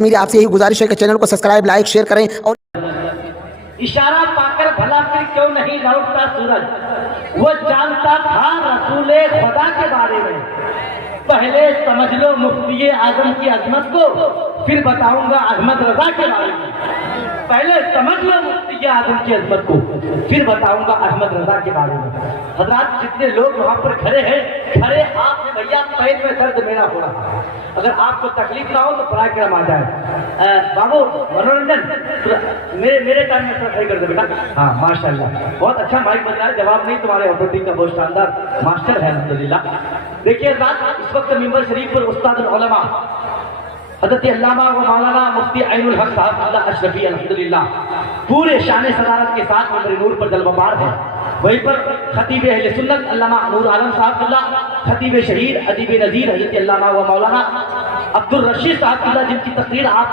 मेरी आपसे यही गुजारिश है कि चैनल को सब्सक्राइब, लाइक, शेयर करें और इशारा पाकर भला फिर क्यों नहीं लौटता सूरज, वो जानता था रसूल खुदा के बारे में। पहले समझ लो मुफ्ती आजम की अजमत को, फिर बताऊंगा अहमद रजा के बारे में। पहले समझ लो मुफ्ती आजम की अजमत को, फिर बताऊंगा अहमद रजा के बारे में। हजरात जितने लोग वहां पर खड़े हैं, खड़े आपने भैया पैर में दर्द मेरा हो रहा है, अगर आपको तकलीफ ना हो तो बड़ा करम आ जाए। बाबू मनोरंजन मेरे टाइम में ट्राई कर दो बेटा। हाँ माशाल्लाह, बहुत अच्छा माइक बज रहा है, जवाब नहीं तुम्हारे ऑपरेटिंग का, बहुत शानदार मास्टर है अल्हम्दुलिल्लाह। देखिए रात इस वक्त मिंबर शरीफ पर उस्ताद उलमा हज़रत अल्लामा व मौलाना मुफ्ती ऐनुल हक साहब अशरफी अल्हम्दुलिल्लाह पूरे शान सदारत के साथ मिंबर नूर पर जलवाबार है। वहीं पर खतीब अहले सुन्नत अल्लामा नूर आलम साहब, खतीब शहीद अदीब नज़ीर हज़रत अल्लामा व मौलाना अब्दुल रशीद साहब जिनकी तकरीर आप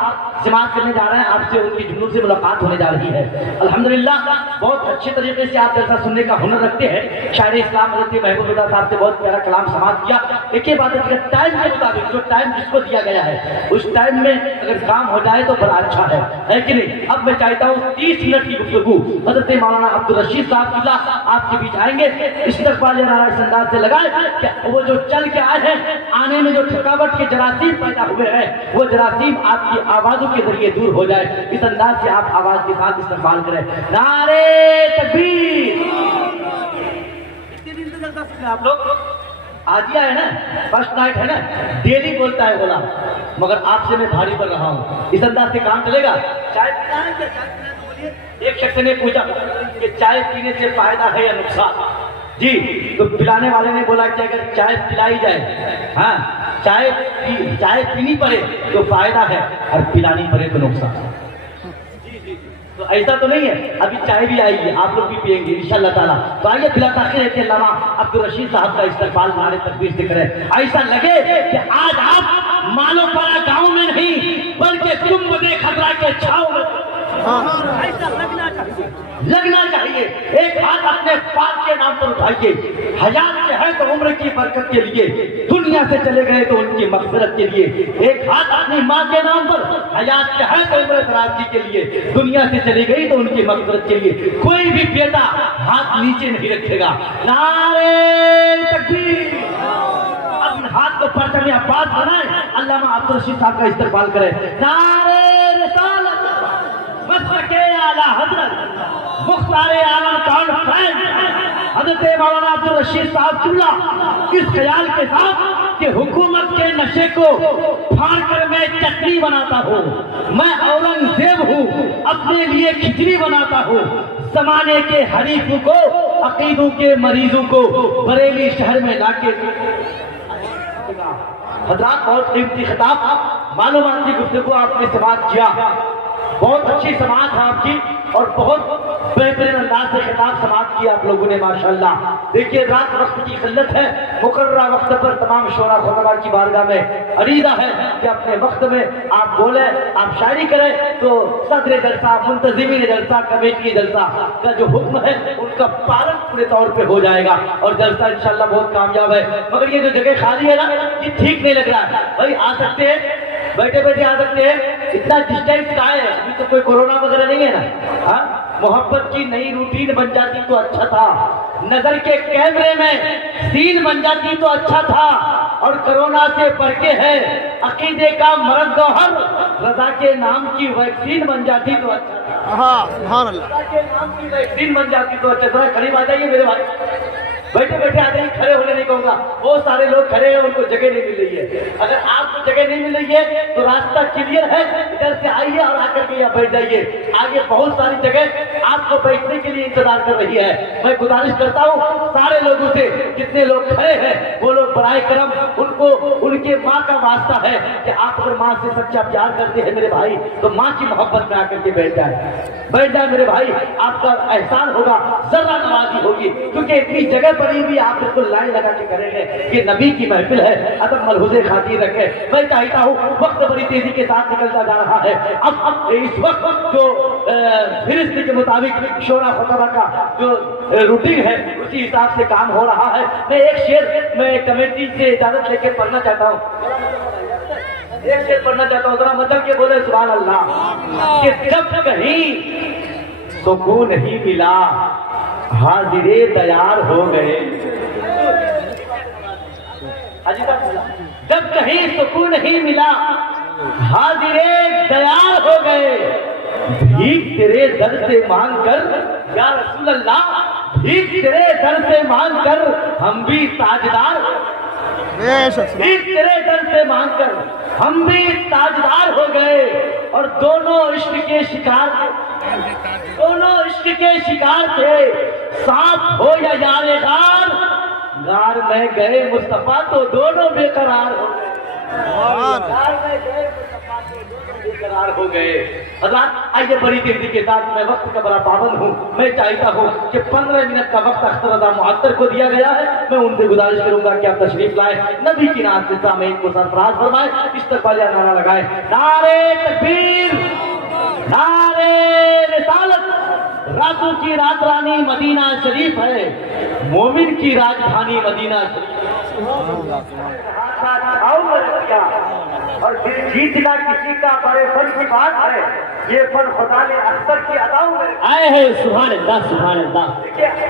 समाप्त करने जा रहे हैं, आपसे उनकी जुनून से मुलाकात होने जा रही है। अल्हम्दुलिल्लाह बहुत अच्छे तरीके से आप जैसा सुनने का हुनर रखते हैं। शायर इस्लाम हज़रत महबूब रज़ा साहब से बहुत प्यारा कलाम समाप्त किया। एक बात है, टाइम के मुताबिक जो टाइम जिसको दिया गया है उस टाइम में अगर काम हो जाए तो बड़ा अच्छा है कि नहीं। अब मैं चाहता हूँ 30 मिनट की गुफ्तगू हज़रत मौलाना अब्दुल रशीद साहब आपके बीच आएंगे। इस्तकबाल नारा इस अंदाज से लगाए कि वो जो चल के आए हैं, आने में जो थकावट के जरासीम पैदा हुए हैं, वो जरासीम आपकी आवाजों के जरिए दूर हो जाए। इस अंदाज से आप आवाज के साथ इस्तकबाल करें। नारे तकबीर। इतने दिन से चलता सुनते आप लोग, आजिया है ना, फर्स्ट नाइट है ना, डेली बोलता है बोला, मगर आपसे मैं भारी पड़ रहा हूँ। इस अंदाज से काम चलेगा। चाय पीना है क्या? चाय पीना है तो बोलिए। एक शख्स ने पूछा कि चाय पीने से फायदा है या नुकसान? जी, तो पिलाने वाले ने बोला कि अगर चाय पिलाई जाए, हाँ चाय पीनी पड़े तो फायदा है और पिलानी पड़े तो नुकसान। जी, तो ऐसा तो नहीं है, अभी चाय भी आएगी, आप लोग भी पिएंगे इंशाअल्लाह ताला। तो आइए बिला ताखिर है कि अल्लामा अब्दुल रशीद साहब का इस्तकबाल नारे तकबीर से करें। ऐसा लगे कि आज आप मालोपाड़ा गांव में नहीं बल्कि कुंभ खतरा के छाव में, ऐसा लगना चाहिए। एक हाथ अपने पाक के नाम पर उठाइए। हयात से है तो उम्र की बरकत के लिए, दुनिया से चले गए तो उनकी मग़फ़िरत के लिए। एक हाथ अपनी माँ के नाम पर, हयात से है तो उम्र दराज़ी के लिए, दुनिया से चली गई तो उनकी मग़फ़िरत के लिए। कोई भी बेटा हाथ नीचे नहीं रखेगा। नारे तकबीर। अपने हाथ को परचम अब्बास बनाए, अल्लामा अब्दुल रशीद साहब का इस्तकबाल करें। नारे रिसालत मसलके आला हज़रत मुख्तारे आलम कॉन्फ्रेंस हज़रत मौलाना अब्दुल रशीद साहब चुल्ला इस ख्याल के साथ कि हुकूमत के नशे को फाड़ कर मैं चटनी बनाता हूँ, मैं औरंगजेब हूँ, अपने लिए खिचड़ी बनाता हूँ, जमाने के हरीफों को, अकीदों के मरीजों को बरेली शहर में लाके। हज़रात बहुत कीमती खिताब, मालूमाती गुफ्तगू आपने समाप्त किया, बहुत अच्छी समाज है आपकी और बहुत बेहतरीन अंदाज से खिताब समाप्त किया आप लोगों ने माशाल्लाह। देखिए रात वक्त की किल्लत है, मुकर्ररा वक्त पर तमाम शोरा खुतबा की बारगाह में अरीदा है कि अपने वक्त में आप बोले, आप शायरी करें तो सदर जलसा, मुंतज़िमीन जलसा, कमेटी जलसा का जो हुक्म है उनका पालन पूरे तौर पे हो जाएगा और जलसा इंशाल्लाह बहुत कामयाब है। मगर ये जो जगह खाली है ना, ये ठीक नहीं लग रहा है। भाई आ सकते हैं, बैठे बैठे आ सकते हैं, इतना डिस्टेंस का है, अभी तो कोई कोरोना वगैरह नहीं है ना। हाँ, मोहब्बत की नई रूटीन बन जाती तो अच्छा था, नजर के कैमरे में सीन बन जाती तो अच्छा था, और कोरोना से बढ़ के है अकीदे का मरद गौहर, रजा के नाम की वैक्सीन बन जाती तो अच्छा था। हाँ, रजा के नाम की वैक्सीन बन जाती तो अच्छा। जरा करीब आ जाइए मेरे भाई, बैठे बैठे आ जाइए, खड़े होने नहीं कहूँगा, बहुत सारे लोग खड़े हैं, उनको जगह नहीं मिल रही है। अगर आपको जगह नहीं मिल रही है तो रास्ता क्लियर है, इधर से आइए और आकर के यहाँ बैठ जाइए। आगे बहुत सारी जगह आपको बैठने के लिए इंतजार कर रही है। मैं गुजारिश करता हूँ सारे लोगों से, जितने लोग खड़े हैं वो लोग बराए करम, उनको उनके माँ का वास्ता है कि आप अगर माँ से सच्चा प्यार करते हैं मेरे भाई तो माँ की मोहब्बत में आकर के बैठ जाए मेरे भाई, आपका एहसान होगा, जर्रा नवाजी होगी, क्योंकि इतनी जगह पड़ी हुई आप बिल्कुल लाइन लगा के करेंगे। ये नबी की महफिल है, अदब मलहुज़े खातिर रखे। मैं चाहता हूँ, वक्त बड़ी तेजी के साथ निकलता जा रहा है। अब इस वक्त जो फिरिस्त के मुताबिक शोरा खुतबा का जो रूटीन है उसी हिसाब से काम हो रहा है। मैं एक शेर में कमेटी से इजाजत लेके पढ़ना चाहता हूँ। ایک شعر پڑھنا چاہتا ہوں ذرا مدد کے بولے سبحان اللہ کہ جب کہیں سکون نہیں ملا حاضر دیار ہو گئے جب کہیں سکون نہیں ملا حاضر دیار ہو گئے بھیک تیرے در سے مانگ کر یا رسول اللہ بھیک تیرے در سے مانگ کر ہم بھی تاجدار بھیک تیرے در سے مانگ کر ہم بھی تاجدار ہو گئے اور دونوں عشق کے شکار تھے ساتھ ہو یا یار غار غار میں گئے مصطفیٰ تو دونوں بے قرار ہو گئے غار میں گئے مصطفیٰ تو دونوں بے قرار ہو گئے حضرات آئیے بڑی تیزی کے ساتھ میں وقت کا بڑا پابند ہوں میں چاہتا ہوں کہ 15 منٹ کا وقت اختر رضا معطر کو دیا گیا ہے میں ان سے گزارش کروں گا کہ آپ تشریف لائیں نبی کی نام سے سامعین کو سرفراز فرمائیں استقبالیہ نعرہ لگائیں نعرے تکبیر نعرے رسالت راتوں کی رات رانی مدینہ شریف ہے مومن کی راجدھانی مدینہ شریف اور دل جیتنا کسی کا بڑے فن کی بات ہے یہ فن خدا نے اختر کی عطاؤں میں آئے ہیں سبحان اللہ سبحان اللہ دیکھیے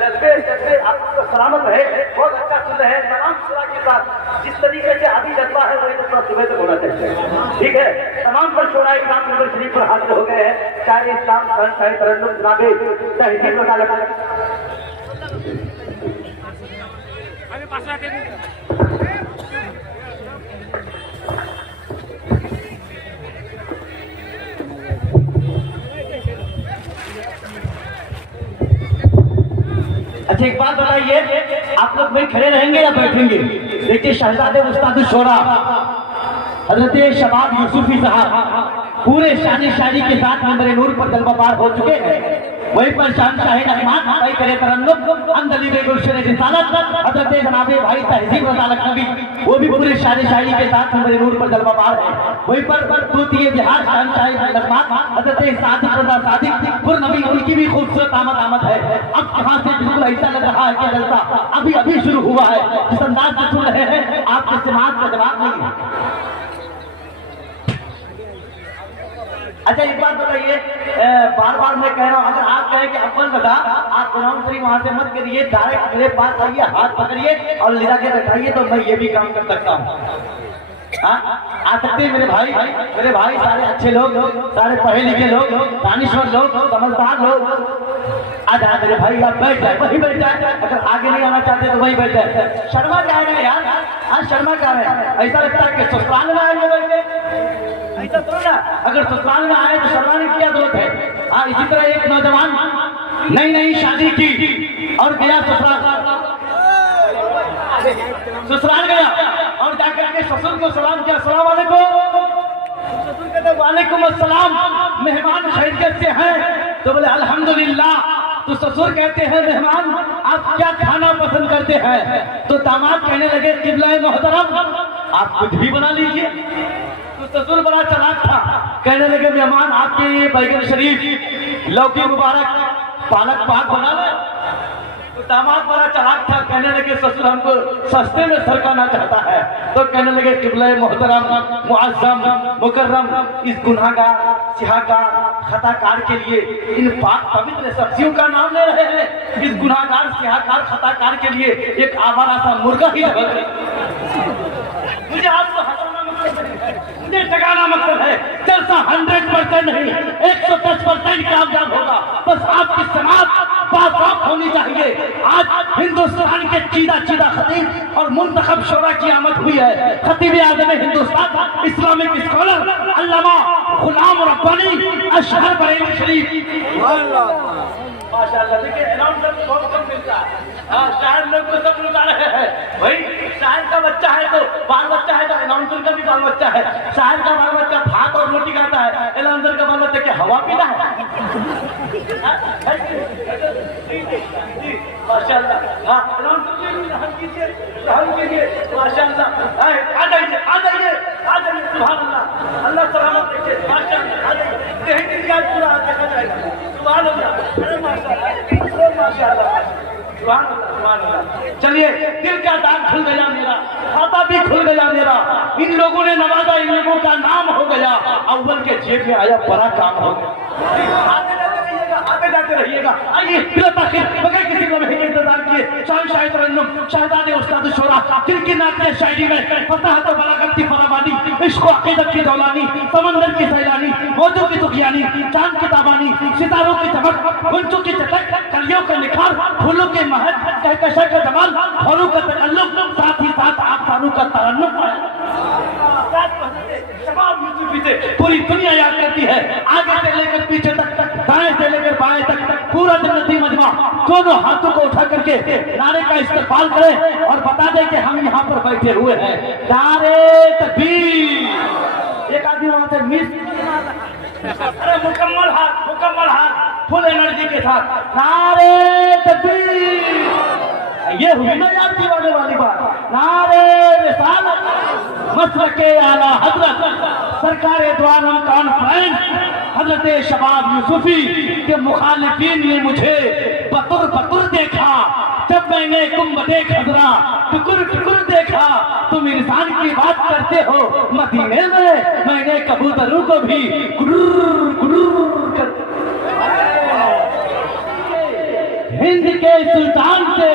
جذبے آپ کو سلامت ہے بہت اچھا سن رہے ہیں تمام سورہ کے ساتھ جس طریقے سے ابھی جذبہ ہے وہی جذبہ صبح تک ہونا چاہیے ٹھیک ہے تمام پر شورا اکرام نمبر شریف پر حاضر ہو گئے ہیں شاعر اسلام شاہی ترنم جناب تہذیب وکالت اچھا ایک بات بتائیے آپ لوگ بھائی کھڑے رہیں گے یا بیٹھیں گے دیکھیے شہزادے استاد الشورا حضرت شباب یوسفی صاحب پورے شان شاعری کے ساتھ منبر نور پر جلوہ پار ہو چکے ہیں وہیں پر شان شاہ رحمان بھائی کرے ترنم اندلیب گلشن رسالت حضرت جناب بھائی تہذیب رسالت نبی وہ بھی پورے شان شاعری کے ساتھ منبر نور پر جلوہ پار ہے وہیں پر توتیہ بہار شان شاہ رحمان حضرت صادق رضا صادق پر نبی ان کی بھی خوبصورت آمد ہے اب کہاں سے بالکل ایسا لگ رہا ہے کہ جلسہ ابھی شروع ہوا ہے جس انداز سے سن رہے ہیں آپ کے سماعت کا جواب نہیں ہے اچھا ایک بات بتائیے بار میں کہہ رہا ہوں اگر آپ کہیں کہ اول بتا آپ قرآن شریف وہاں سے مت کریے ڈائریکٹ میرے پاس آئیے ہاتھ پکڑیے اور لے جا کے رکھائیے تو میں یہ بھی کام کر سکتا ہوں آ سکتے ہیں میرے بھائی سارے اچھے لوگ سارے پڑھے لکھے لوگ دانشور لوگ سمجھدار لوگ آ جائیں میرے بھائی آپ بیٹھ جائیں وہی بیٹھ جائیں اگر آگے نہیں آنا چاہتے تو وہی بیٹھ جائیں شرما کیا ہے یار آج شرما کیا ہے ایسا لگتا ہے کہ سسرال میں آئے بیٹھے ایسا تو نا اگر سسرال میں آئے تو شرما نے کیا ضرورت ہے اسی طرح ایک نوجوان نئی شادی کی اور گیا سسرال گیا اور جا کر کے سسر کو سلام کیا السلام علیکم سسر کہتے وعلیکم السلام مہمان خیریت سے ہیں تو بولے الحمدللہ تو سسر کہتے ہیں مہمان آپ کیا کھانا پسند کرتے ہیں تو داماد کہنے لگے قبلہ محترم آپ کچھ بھی بنا لیجئے تو سسر بڑا چلاک تھا کہنے لگے مہمان آپ کے لیے بیگن شریف لوکی مبارک پالک پاک بنا لیں تو داماد بڑا چلاک تھا کہنے لگے سسر ہم کو سستے میں سرکانا چاہتا ہے تو کہنے لگے قبلہ محترم معظم مکرم اس گناہگار سیاہگار خطا کار کے لیے ان پاک پوتر سبزیوں کا نام لے رہے ہیں اس گناہگار سیاہگار خطا کار کے لیے ایک آوارہ سا مرغا ہی رہے مجھے آپ کو ہٹانا مقصد ہے مجھے ٹکانا مقصد ہے جلسہ 100% نہیں 110% کامیاب ہوگا بس آپ کی سماعت باضابط ہونی چاہیے آج ہندوستان کے چیدہ خطیب اور منتخب شورا کی آمد ہوئی ہے خطیب اعظم ہندوستان اسلامک اسکالر علامہ غلام ربانی اشہر بریلوی شریف ماشاءاللہ دیکھیں اناؤنسر کو بہت کم ملتا ہے شاعر لوگ کو سب لوگ آ رہے ہیں بھائی شاعر کا بچہ ہے تو بال بچہ ہے تو اناؤنسر کا بھی بال بچہ ہے شاعر کا بال بچہ بھات اور روٹی کھاتا ہے اناؤنسر کا بال بچہ کیا ہوا پیتا ہے ماشاءاللہ اناؤنسر رحم کیجیے ماشاءاللہ آ جائیے سبحان اللہ اللہ سلامت رکھے ماشاءاللہ آ جائیے دہی کا پورا دیکھا جائے گا سبحان اللہ ارے ماشاءاللہ سبحان اللہ چلیے دل کا داغ کھل گیا میرا، کھاتا بھی کھل گیا میرا، ان لوگوں نے نوازا، ان لوگوں کا نام ہو گیا، اول کے جیب میں آیا بڑا کام ہو گیا۔ آتے جاتے رہیے گا، آئیے بلا تاخیر بغیر کسی لمحے کے انتظار کیے، شاہ ترنم شہزادے استاد شورا دل کی نعتیہ شاعری میں فصاحت و بلاغت کی فراوانی، عشق و عقیدت کی دولانی، سمندر کی سیلانی، موجوں کی سخیانی، چاند کی تابانی، ستاروں کی چمک، گنچوں کی چٹک، کلیوں کا نکھار، پھولوں کے مہک، کہکشاں کا جمال، پھولوں کا تکلف، ساتھ ہی ساتھ آفتابوں کا ترنم۔ شباب یوسفی سے پوری دنیا یاد کرتی ہے، آگے سے لے کر پیچھے تک، دائیں سے لے کر بائیں تک، پورا جنتی مجمع دونوں ہاتھوں کو اٹھا کر کے نعرے کا استقبال کرے اور بتا دے کہ ہم یہاں پر بیٹھے ہوئے ہیں۔ نعرے تکبیر! ایک آدمی وہاں سے مس، ارے مکمل ہاتھ فل انرجی کے ساتھ، نعرے تکبیر! یہ ہوئی نا یاد دیوانے والی بات، نعرے رسالت، مسلک اعلیٰ حضرت سرکار دو عالم کانفرنس حضرت شباب یوسفی کے مخالفین نے مجھے بطر بطر دیکھا، جب میں نے گنبد خضرا ٹکر ٹکر دیکھا، تم انسان کی بات کرتے ہو، مدینے میں نے کبوتروں کو بھی گرر گرر کر، ہند کے سلطان سے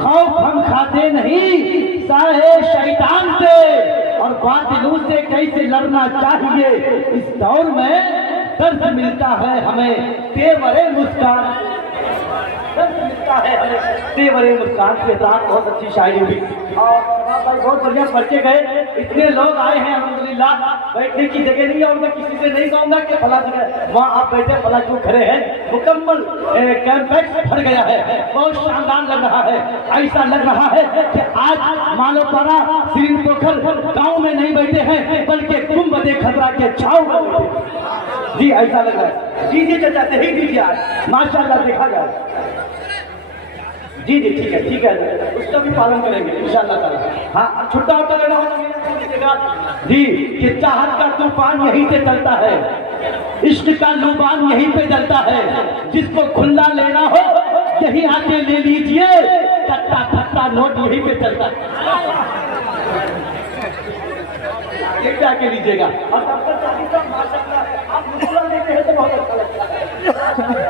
خوف ہم کھاتے نہیں، ساہے شیطان سے اور باطلوں سے کیسے لڑنا چاہیے، اس دور میں درد ملتا ہے ہمیں تیورے مسکان، درد ملتا ہے ہمیں تیورے مسکان کے ساتھ۔ بہت اچھی شاعری ہوئی اور بھائی بہت بڑھیا پڑھ کے گئے، اتنے لوگ آئے ہیں الحمدللہ، بیٹھنے کی جگہ نہیں ہے اور میں کسی سے نہیں کہوں گا کہ فلاں جگہ وہاں آپ بیٹھے فلاں کیوں کھڑے ہیں، مکمل کیمپیکس بھر گیا ہے، بہت شاندار لگ رہا ہے، ایسا لگ رہا ہے کہ آج مالو پارا سرین پوکھر گاؤں میں نہیں بیٹھے ہیں بلکہ گنبد خضرا کے چھاؤں میں بیٹھے ہیں۔ جی ایسا لگ رہا ہے، دیجیے چچا دہی دیجیے آج ماشاءاللہ دیکھا جائے۔ جی جی ٹھیک ہے اس کا بھی پالن کریں گے انشاءاللہ تعالیٰ۔ ہاں چھٹا ہوتا لینا ہوگا جی کہ چاہت کا طوفان یہیں سے چلتا ہے، عشق کا لوبان یہیں پہ جلتا ہے، جس کو کھلا لینا ہو یہیں آ کے لے لیجئے، کٹا کھٹا نوٹ یہیں پہ چلتا ہے، یہ کیا کے لیجئے گا۔ اور ڈاکٹر صاحب ماشاءاللہ آپ مسئلہ دیتے ہیں تو بہت اچھا لگتا ہے۔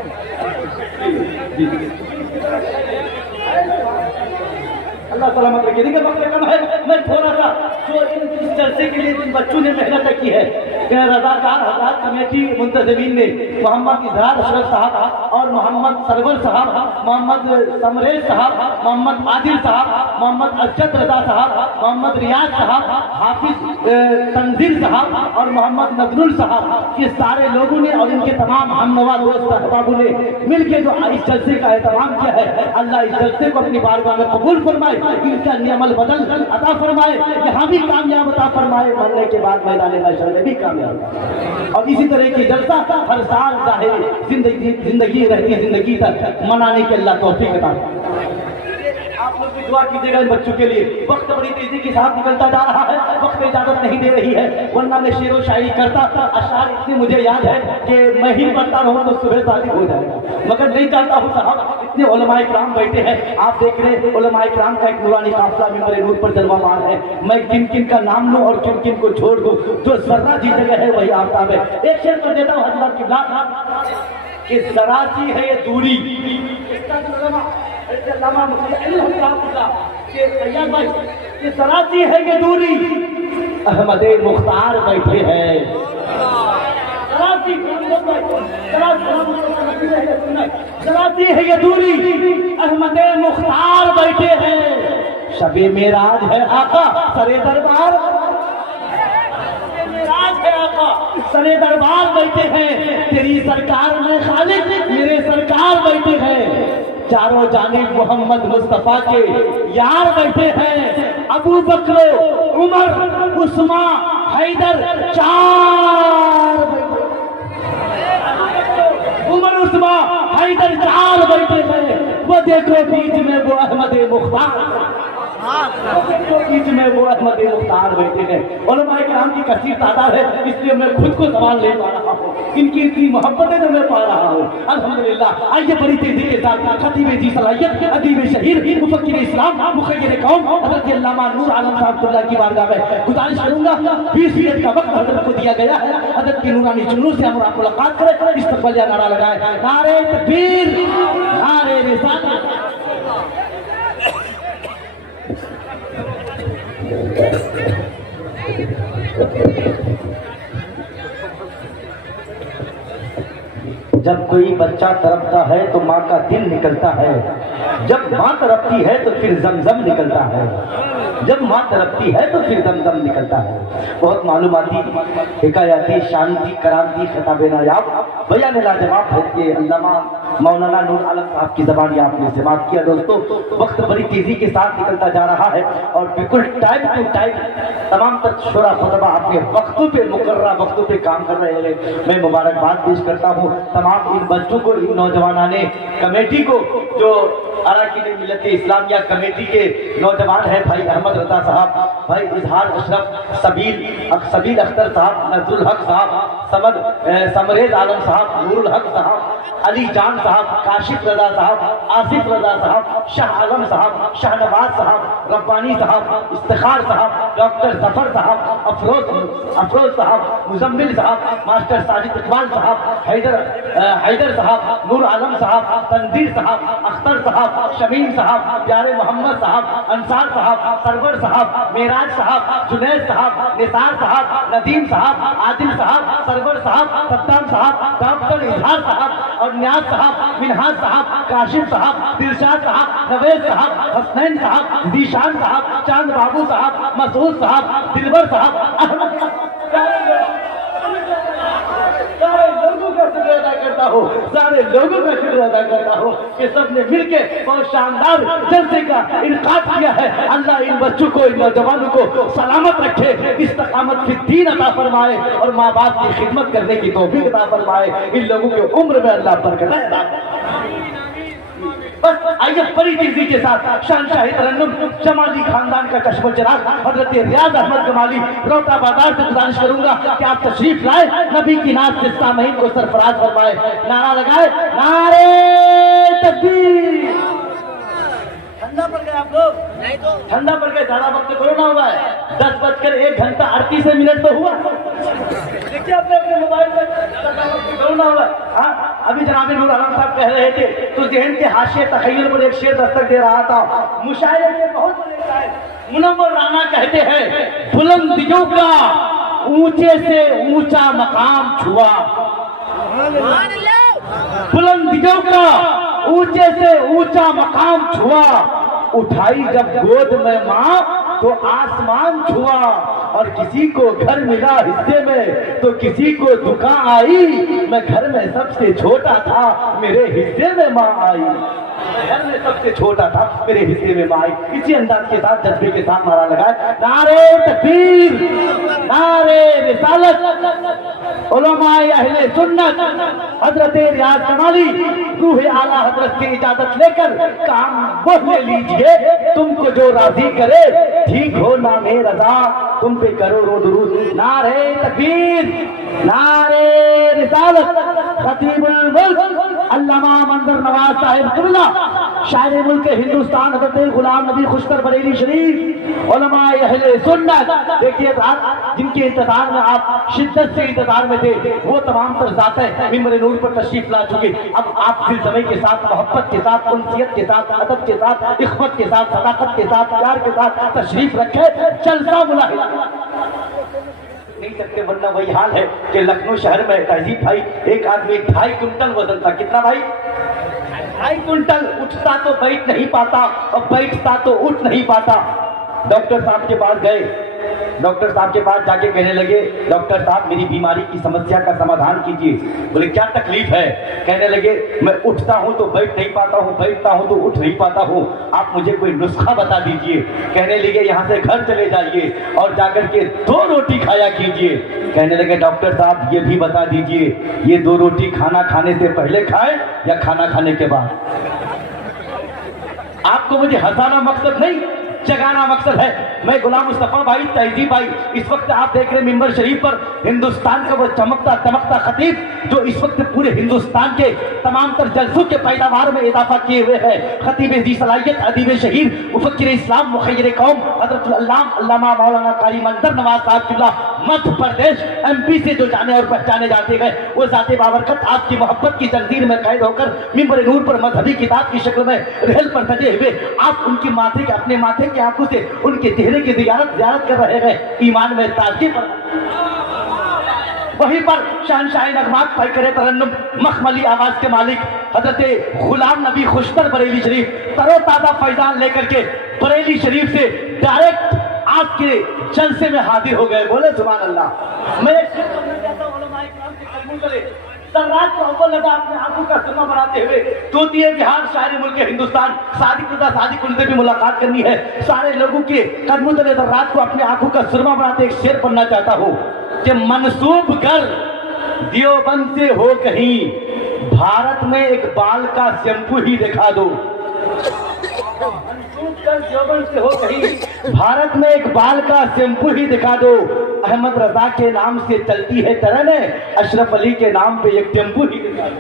اللہ سلامت رکھے، دیکھیں وقت کم ہے، میں تھوڑا سا جو اس جلسے کے لیے جن بچوں نے محنت کی ہے، رضاکار حضرات کمیٹی منتظمین نے محمد اظہار اشرف صاحب اور محمد سرور صاحب، محمد سمریش صاحب، محمد عادل صاحب، محمد ارشد رضا صاحب، محمد ریاض صاحب، حافظ تنزیل صاحب اور محمد نذرول صاحب، یہ سارے لوگوں نے اور ان کے تمام ہم نوا دوست احبابوں نے مل کے جو اس جلسے کا اہتمام کیا ہے، اللہ اس جلسے کو اپنی بارگاہ میں قبول فرمائے، ان کا نعم البدل عطا فرمائے، یہاں بھی کامیاب عطا فرمائے، مرنے کے بعد میدان محشر میں بھی کامیاب، اور اسی طرح کی جلسہ ہر سال ظاہر زندگی رہتی ہے، زندگی تک منانے کے اللہ توفیق عطا فرمائے۔ آپ لوگ بھی دعا کیجیے گا ان بچوں کے لیے، وقت بڑی تیزی کے ساتھ نکلتا جا رہا ہے، وقت اجازت نہیں دے رہی ہے، ورنہ میں شعر و شاعری کرتا تھا، اشعار اتنے مجھے یاد ہے کہ میں ہی پڑھتا رہوں تو صبح صادق ہو جائے گا، مگر نہیں چاہتا ہوں صاحب، اتنے علماء کرام بیٹھے ہیں، آپ دیکھ رہے ہیں علماء کرام کا ایک نورانی قافلہ ممبر نور پر جلوہ مار ہے، میں کن کن کا نام لوں اور کن کن کو چھوڑ دوں، جو ذرہ جی جگہ ہے وہی آفتاب ہے۔ ایک شعر کر دیتا ہوں حضرات کی بات کہ ذرا سی ہے یہ دوری، کہ ذرا سی ہے یہ دوری، احمد مختار بیٹھے ہیں، ذرا سی ہے یہ دوری، احمد مختار بیٹھے ہیں، شب معراج ہے آقا سرے دربار، سرے دربار بیٹھے ہیں، تیری سرکار میں خالق میرے سرکار بیٹھے ہیں، چاروں جانب محمد مصطفیٰ کے یار بیٹھے ہیں، ابو بکر عمر عثمان حیدر چار عمر عثمان حیدر چار بیٹھے ہیں، وہ دیکھو بیچ میں وہ احمد مختار، بیچ میں وہ احمد مختار بیٹھے ہیں۔ علماء کرام کی کثیر تعداد ہے، اس لیے میں خود کو سوال لے پا رہا ہوں، ان کی اتنی محبتیں جو میں پا رہا ہوں الحمدللہ. آئیے بڑی تیزی کے ساتھ خطیب جی صلاحیت ادیب شہیر مفکر اسلام مخیر قوم حضرت علامہ نور عالم صاحب اللہ کی بارگاہ میں گزارش کروں گا 20 منٹ کا وقت حضرت کو دیا گیا ہے. حضرت کی نورانی جنوں سے ہم آپ ملاقات کریں, استقبالیہ نعرہ لگائے, نعرہ تکبیر, نعرہ رسالت. جب کوئی بچہ تڑپتا ہے تو ماں کا دل نکلتا ہے, جب ماں تڑپتی ہے تو پھر زمزم نکلتا ہے, جب ماں تڑپتی ہے تو پھر زمزم نکلتا ہے. بہت معلوماتی, حکایاتی, شانتی, کرامتی, خطاب نایاب, بیان لاجواب ہے کہ علامہ مولانا نور عالم صاحب کی زبان یہ آپ نے سماعت کیا. دوستو وقت بڑی تیزی کے ساتھ نکلتا جا رہا ہے اور بالکل ٹائم ٹو ٹائم تمام تک شورا خطبہ اپنے وقتوں پہ مقررہ وقتوں پہ کام کر رہے ہیں. میں مبارکباد پیش کرتا ہوں تمام ان بچوں کو, ان نوجوانان کمیٹی کو جو اراکین ملت اسلامیہ کمیٹی کے نوجوان ہیں, بھائی احمد رضا صاحب, بھائی اظہار اشرف, سبیل اختر صاحب, نظر الحق صاحب, سمریز عالم صاحب, نور الحق صاحب, علی جان صاحب, کاشف رضا صاحب, آصف رضا صاحب, شاہ عالم صاحب, شاہ نواز صاحب, ربانی صاحب, استخار صاحب, ڈاکٹر ظفر صاحب, افروز صاحب, مزمل صاحب, ماسٹر ساجد اقبال صاحب, حیدر صاحب, نور عالم صاحب, تنظیر صاحب, اختر صاحب, شمیم صاحب, پیارے محمد صاحب, انصار صاحب, سرور صاحب, معراج صاحب, جنید صاحب, نثار صاحب, ندیم صاحب, عادل صاحب, سرور صاحب, ستام صاحب, ڈاکٹر اظہار صاحب اور نیاز صاحب, منہاج صاحب, کاشف صاحب, دلشاد صاحب, نویز صاحب, حسنین صاحب, ذیشان صاحب, چاند بابو صاحب, مسعود صاحب, دلبر صاحب, احمد سارے لوگوں کا شکر ادا کرتا ہوں, سارے لوگوں کا شکر ادا کرتا ہوں کہ سب نے مل کے بہت شاندار جلسے کا انعقاد کیا ہے. اللہ ان بچوں کو, ان نوجوانوں کو سلامت رکھے, استقامت فی الدین عطا فرمائے اور ماں باپ کی خدمت کرنے کی توفیق عطا فرمائے. ان لوگوں کے عمر میں اللہ برکت عطا فرمائے. بس آئیے بڑی تیزی کے ساتھ شہنشاہی ترنم جمالی خاندان کا چشم و چراغ حضرت ریاض احمد کمالی روٹا بازار سے گزارش کروں گا کہ آپ تشریف لائے, نبی کی ناز سے سامعین کو سرفراز فرمائے. نعرہ لگائے, نعرہ تکبیر. ٹھنڈا پڑ گئے آپ لوگ, ٹھنڈا پڑ گئے, زیادہ وقت کورونا ہوا ہے, 10:01:38 تو ہوا. دیکھیے اپنے موبائل میں کورونا ہوا ہے. ہاں ابھی جناب نور عالم صاحب کہہ رہے تھے تو ذہن کے حاشیے تخیل پر ایک شعر دستک دے رہا تھا. مشاعرے کے بہت بڑے شاعر منور رانا کہتے ہیں, بلندیوں کا اونچے سے اونچا مقام چھوا, بلندیوں کا اونچے سے اونچا مقام چھوا, اٹھائی جب گود میں ماں تو آسمان چھوا, اور کسی کو گھر ملا حصے میں تو کسی کو دکان آئی, میں گھر میں سب سے چھوٹا تھا میرے حصے میں ماں آئی, گھر میں سب سے چھوٹا تھا میرے حصے میں ماں آئی. اسی انداز کے ساتھ جذبے کے ساتھ نعرہ لگائے, نعرہ تکبیر, نعرہ رسالت. علماء اہل سنت حضرت ریاض کمالی روح اعلیٰ حضرت سے اجازت لے کر کام بولنے لیجئے. تم کو جو راضی کرے ٹھیک ہو نام رضا, تم پہ کرو رو درود. نعرہ تکبیر, نعرہ رسالت. خطیب الملک علامہ منظر نواز صاحب قبلہ, شاعر ملک ہندوستان حضرت غلام نبی خوشتر بریلی شریف, علماء اہل سنت. دیکھیے جن کے انتظار میں آپ شدت سے انتظار میں تھے وہ تمام تر ذاتیں ممبر نور پر تشریف لا چکے. اب آپ زلزلے کے ساتھ, محبت کے ساتھ, انسیت کے ساتھ, ادب کے ساتھ, اخوت کے ساتھ, صداقت کے ساتھ, پیار کے ساتھ تشریف رکھے. جلسہ ملاحظہ نہیں سکتے ورنہ وہی حال ہے کہ لکھنؤ شہر میں تہذیب بھائی ایک آدمی 2.5 کنٹل وزن تھا. کتنا بھائی؟ 2.5 کنٹل. اٹھتا تو بیٹھ نہیں پاتا اور بیٹھتا تو اٹھ نہیں پاتا. ڈاکٹر صاحب کے پاس گئے, ڈاکٹر صاحب کے پاس جا کے کہنے لگے, ڈاکٹر صاحب میری بیماری کی سمسیا کا سمادھان کیجیے. بولے کیا تکلیف ہے؟ کہنے لگے میں اٹھتا ہوں تو بیٹھ نہیں پاتا ہوں, بیٹھتا ہوں تو اٹھ نہیں پاتا ہوں, آپ مجھے کوئی نسخہ بتا دیجیے. کہنے لگے یہاں سے گھر چلے جائیے اور جا کر کے 2 روٹی کھایا کیجیے. کہنے لگے ڈاکٹر صاحب یہ بھی بتا دیجیے یہ 2 روٹی کھانا کھانے سے پہلے کھائیں یا کھانا کھانے کے بعد؟ آپ کو مجھے ہنسانا مقصد نہیں, जगाना मकसद है। मैं गुलाम मुस्तफा भाई, तहजीब भाई, इस वक्त आप देख रहे हैं मिंबर शरीफ पर हिंदुस्तान का वो चमकता दमकता खतीब जो इस वक्त पूरे हिंदुस्तान के तमाम तर जलसों के पैदावार में इजाफा किए हुए हैं। खतीब दी सलाहियत, अदीब शहीद, मुफक्किर इस्लाम, मुखय्यिर कौम हजरत अल्लामा मौलाना कारी मंजर नवाज साहब किबला मध्य प्रदेश MP से जो जाने और पहचाने जाते हैं, वो ज़ाते बाबरकत आपकी मोहब्बत की जंजीर में कैद होकर मिंबर नूर पर मजहबी किताब की शक्ल में रेल पर सजे हुए आप उनकी माथे के अपने माथे की आंखों से उनके चेहरे की जियारत कर रहे हैं, ईमान में ताजगी पर। वहीं पर शहनशाह नगमात पैकर तरन्नुम मखमली आवाज के मालिक हजरत गुलाम नबी खुशतर बरेली शरीफ तरोताजा फैजान लेकर के बरेली शरीफ से डायरेक्ट आपके जलसे में हाजिर हो गए। बोले सुभान अल्लाह। मैं एक शेर कहना चाहता हूं, उलमाए इकराम के कदमों तले सर्रात को अव्वल लगा अपने आंखों का सुरमा बनाते हुए तोतिए बिहार शायर मुल्क हिंदुस्तान सादिक रजा सादिक उनसे भी मुलाकात करनी है। सारे लोगों के कदमों तले सर्रात को अपने आंखों का सुरमा बनाते एक शेर पढ़ना चाहता हूँ कि मनसूब कर दियोबंद से हो कहीं, भारत में एक बाल का शैम्पू ही दिखा दो। देवबंद से हो कहीं, भारत में एक बाल का शैम्पू ही दिखा दो। अहमद रजा के नाम से चलती है ट्रेन, अशरफ अली के नाम पे एक टेम्पू ही दिखा दो।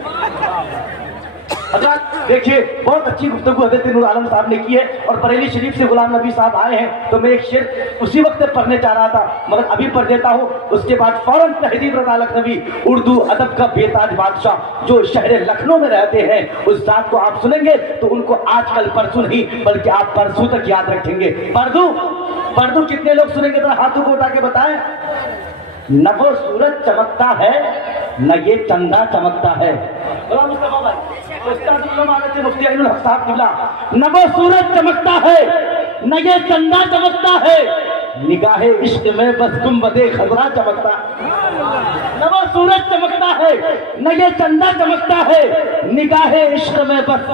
हज़रत देखिए, बहुत अच्छी गुफ्तगू हज़रत नूर आलम साहब ने की है और बरेली शरीफ से गुलाम नबी साहब आए हैं, तो मैं एक शेर उसी वक्त पढ़ने चाह रहा था मगर अभी पढ़ देता हूँ। उसके बाद फौरन तहजीब रज़ा लखनवी उर्दू अदब का बेताज बादशाह जो शहर लखनऊ में रहते हैं, उस बात को आप सुनेंगे तो उनको आजकल परसों नहीं बल्कि आप परसों तक याद रखेंगे। पर्दू कितने लोग सुनेंगे जरा हाथों को उठा के बताएं। न वो सूरज चमकता है न ये चंदा चमकता है। न वो सूरज चमकता है न ये चंदा चमकता है, निगाहे इश्क में बस गुंबदे खजरा चमकता। न वो सूरज चमकता है न ये चंदा चमकता है, निगाहे इश्क में बस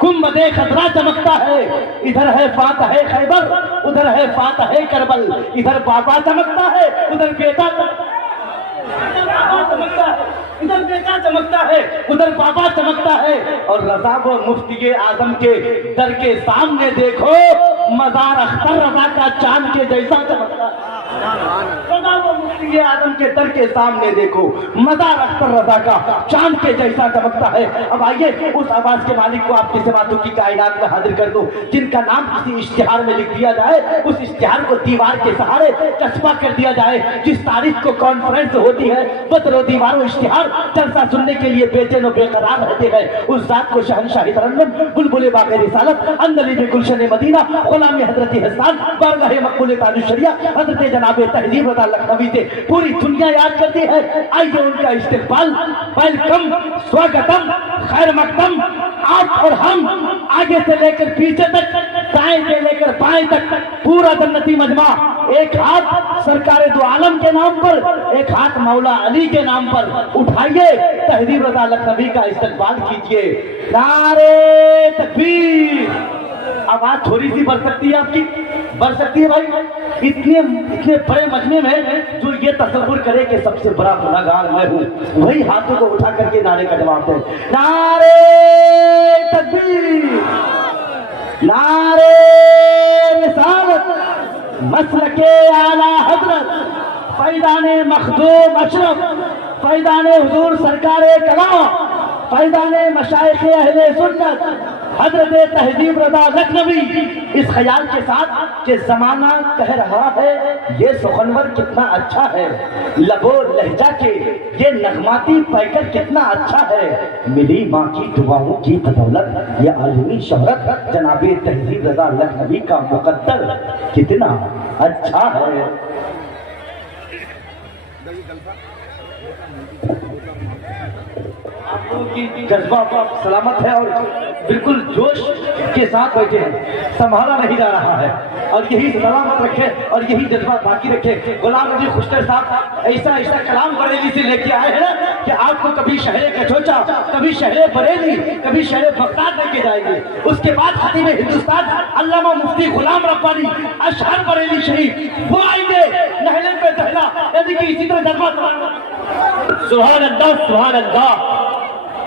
गुंबदे खजरा चमकता है। इधर है फातह खैबर उधर है फातह करबल, इधर बाबा चमकता है उधर बेटा चमकता है, इधर बेटा चमकता है उधर बाबा चमकता है। और रजा व मुफ्ती आजम के दर के सामने देखो, मजार अख्तर रजा का चांद के जैसा चमकता है। रजा व मुफ्ती आजम के दर के सामने देखो, मजार अख्तर रजा का चांद के जैसा चमकता है। अब आइए उस आवाज के मालिक को आपकी समातों की कायनात में हाजिर कर दो, जिनका नाम किसी इश्तिहार में लिख दिया जाए, उस इश्तिहार को दीवार के सहारे चस्पा कर दिया जाए। जिस तारीख को कॉन्फ्रेंस होती है, बदरो दीवारों इश्तिहार जलसा सुनने के लिए बेचैन और बेकरार रहते हैं, उस जात को शहनशाही तरन्नुम, बुलबुल बाग़ रिसालत, अंदली में गुलशन मदीना, गुलाम हजरत हसन, बारगाह मकबूल ताजुश शरिया हजरत जनाब तहजीब रज़ा लखनवी से पूरी दुनिया याद करती है। आइए उनका इस्तेकबाल, वेलकम, स्वागतम, खैर मकदम। आप और हम आगे से लेकर पीछे तक, दाएं से लेकर बाएं तक पूरा जन्नती मजमा, एक हाथ सरकारे दो आलम के नाम पर, एक हाथ मौला अली के नाम पर उठाइए, तहजीब रज़ा लखनवी का इस्तकबाल कीजिए। नारे तकबीर। आवाज थोड़ी सी बढ़ सकती है आपकी, बढ़ सकती है भाई। इतने बड़े मजमे में जो ये तसव्वुर करे कि सबसे बड़ा गुनहगार मैं हूँ, वही हाथों को उठा करके नारे का जवाब दे। नारे तकबीर, नारे रिसालत, मसलके आला हजरत, फैज़ाने मखदूम अशरफ, फैज़ाने हुजूर सरकारे कलाम, फैज़ाने मशाइख़ अहले सुन्नत हजरत तहजीब रज़ा लखनवी, इस ख्याल के साथ कि जमाना कह रहा है ये सुखनवर कितना अच्छा है, लबो लहजा के ये नगमाती पैकर कितना अच्छा है, मिली माँ की दुआओं की बदौलत ये आलमी शोहरत, जनाबे तहजीब रज़ा लखनवी का मुकद्दर कितना अच्छा है। आप लोगों की जज्बा सलामत है और बिल्कुल जोश के साथ बैठे हैं, संभाला नहीं जा रहा है, और यही सलामत रखे और यही जज्बा बाकी रखे। गुलाम नबी खुशतर साहब ऐसा कलाम बरेली से लेके आए हैं कि आपको कभी शहर कचोचा, कभी शहर बरेली, कभी शहर बगदाद लेके जाएंगे। उसके बाद खतीब हिंदुस्तान अल्लामा मुफ्ती गुलाम रब्बानी अशहर बरेली शरीफ वो आएंगे नहलन पे दहला, यानी कि इसी तरह जज्बा। सुभान अल्लाह, सुभान अल्लाह।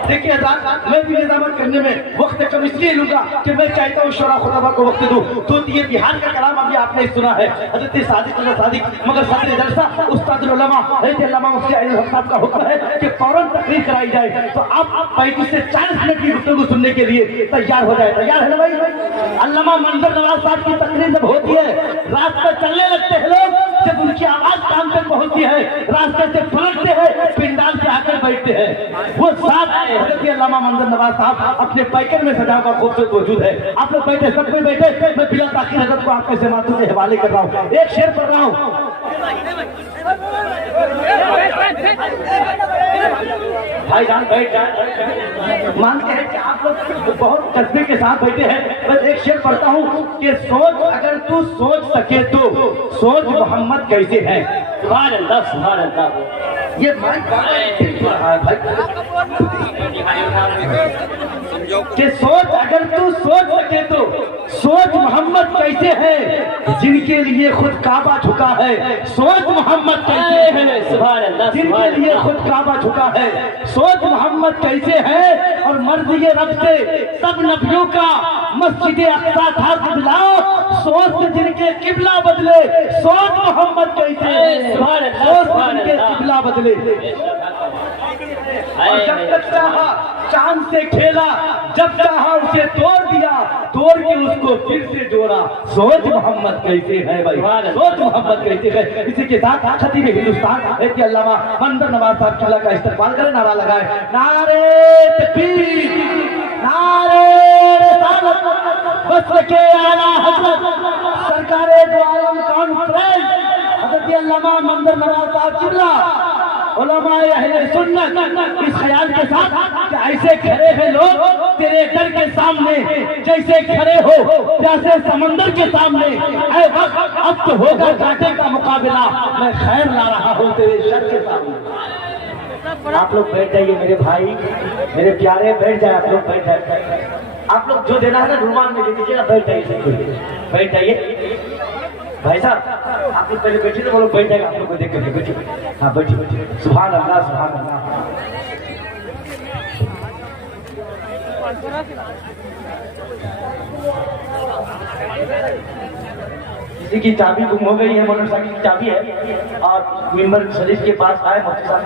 देखिए हज़रात, मैं भी निज़ामत करने में वक्त कम इसलिए लूंगा कि मैं चाहता हूँ शोरा खुतबा को वक्त दूँ। तो ये बिहार का कलाम अभी आपने सुना है हज़रत सादिक मगर सदर जलसा उस्ताद उलमा अल्लामा मुफ्ती अली हक साहब का हुक्म है कि फौरन तकरीर कराई जाए। तो आप 35 से 40 मिनट की गुफ्तगू सुनने के लिए तैयार हो जाए। तैयार है ना भाई? अल्लामा मंजर नवाज साहब की तकरीर जब होती है रात में चलने लगते हैं लोग, जब उनकी आवाज कान तक पहुंचती है रास्ते से पलटते हैं, पिंडाल से आकर बैठते हैं। वो साथ हज़रत अल्लामा मंजर नवाज साहब अपने पैकर में सजा का खूबसूरत मौजूद है। आप लोग बैठे, सब कोई बैठे, मैं बिला ताकीर हज़रत को आपके समातों के हवाले कर रहा हूँ। एक शेर पढ़ रहा हूँ। भाईजान बैठ जाए, मानते हैं कि आप लोग बहुत जज्बे के साथ बैठे हैं। बस एक शेर पढ़ता हूँ कि सोच अगर तू सोच सके तो सोच मोहम्मद कैसे है। सुभान अल्लाह, सुभान अल्लाह। ये भाई कि सोच अगर तू सोच सके तो सोच मोहम्मद कैसे है जिनके लिए खुद काबा झुका है। सोच मोहम्मद कैसे है, सुभान अल्लाह, जिनके लिए खुद काबा झुका है। सोच मोहम्मद कैसे है और मर्ज़ी रब से सब नबियों का मस्जिद अक़सा था किबला। सोच से जिनके किबला बदले सोच मोहम्मद कैसे है, सोच से जिनके किबला बदले। और जब तक चाहा चांद से खेला, जब चाहा उसे तोड़ दिया, तोड़ के उसको फिर से जोड़ा। सोच मोहम्मद कैसे है भाई, सोच मोहम्मद कैसे है। इसी के साथ खतीब हिंदुस्तान अल्लामा मंजर नवाज साहब की का इस्तेमाल करें, नारा लगाए, नारे तकबीर, नारे रिसालत, वस्ल के आला हज़रत सरकारे दो आलम कॉन्फ्रेंस हज़रत अल्लामा मंजर नवाज साहब किबला उलमाए अहले सुन्नत इस ख्याल के साथ कि ऐसे खड़े हैं लोग तेरे दर के सामने, जैसे खड़े हो जैसे समंदर के सामने। ऐ वक्त अब तो होगा घाटे का मुकाबला, मैं खैर ला रहा हूँ तेरे शर के सामने। आप लोग बैठ जाइए मेरे भाई, मेरे प्यारे, बैठ जाए आप लोग, बैठ जाए। आप लोग जो देना है ना रुमाल में दे दीजिएगा, बैठ जाइए, बैठ जाइए। भाई साहब आप लोग पहले बैठे तो वो लोग बैठ जाएगा, आप लोग को देख कर बैठे। हाँ बैठिए बैठिए। सुभान अल्लाह, सुभान अल्लाह। किसी की चाबी गुम हो गई है, मोटरसाइकिल की चाबी है और मिंबर शरीफ के पास आए मुफ्ती साहब,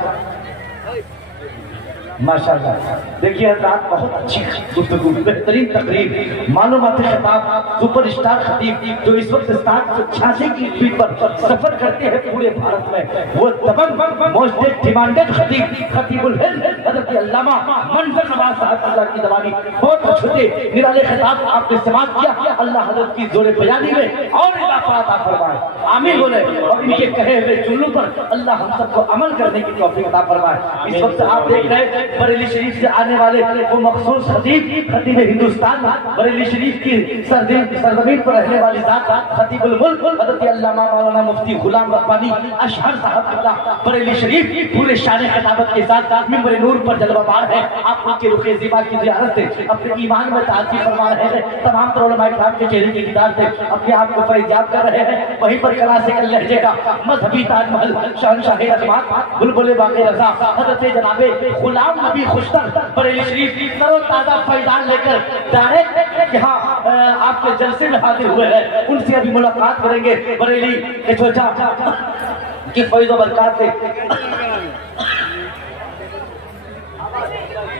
माशाअल्लाह। देखिए रात बहुत अच्छी गुफ्तगू, बेहतरीन तकरीर, मालूमात खिताब, सुपरस्टार खतीब जो इस वक्त 786 की स्पीड पर सफर करते हैं पूरे भारत में। वो दबंग मोस्ट डिमांडेड खतीब खतीबुल हिंद हज़रत अल्लामा मंजर नवाज साहब की जबानी बहुत छोटे निराले खिताब आपने समाप्त किया। अल्लाह हज़रत की जोरे बयानी में और इजाफा अता फरमाए, आमीन बोले। और इनके कहे हुए जुमलों पर अल्लाह हम सबको अमल करने की तौफीक अता फरमाए। इस वक्त आप देख रहे बरेली शरीफ से आने वाले वो मखसूस खतीब हिंदुस्तान, बरेली शरीफ की सरजमीन पर रहने वाली जात खतीबुल मुल्क हज़रत अल्लामा मौलाना मुफ्ती गुलाम रब्बानी अशहर साहब किबला बरेली शरीफ पूरे शान खिताबत के साथ मिंबर नूर पर जलवाबार है। आप उनके रुखे ज़िबा की ज़ियारत से अपने ईमान में ताज़ी फरमा रहे हैं। तमाम तर उलमाए किराम के चेहरे की दीदार से अपने आप को फैज़याब कर रहे हैं। वहीं पर क्लासिकल लहजे का मजहबी ताजमहल शहंशाह रज़मात बुलबुल बाक़ी रज़ा हज़रत जनाबे गुलाम नबी खुशतर बरेली शरीफ तरो ताज़ा फैज़ान लेकर डायरेक्ट यहाँ आपके जलसे में हाजिर हुए हैं। उनसे अभी मुलाकात करेंगे बरेली के चोचा की फैज़ व बरकत से।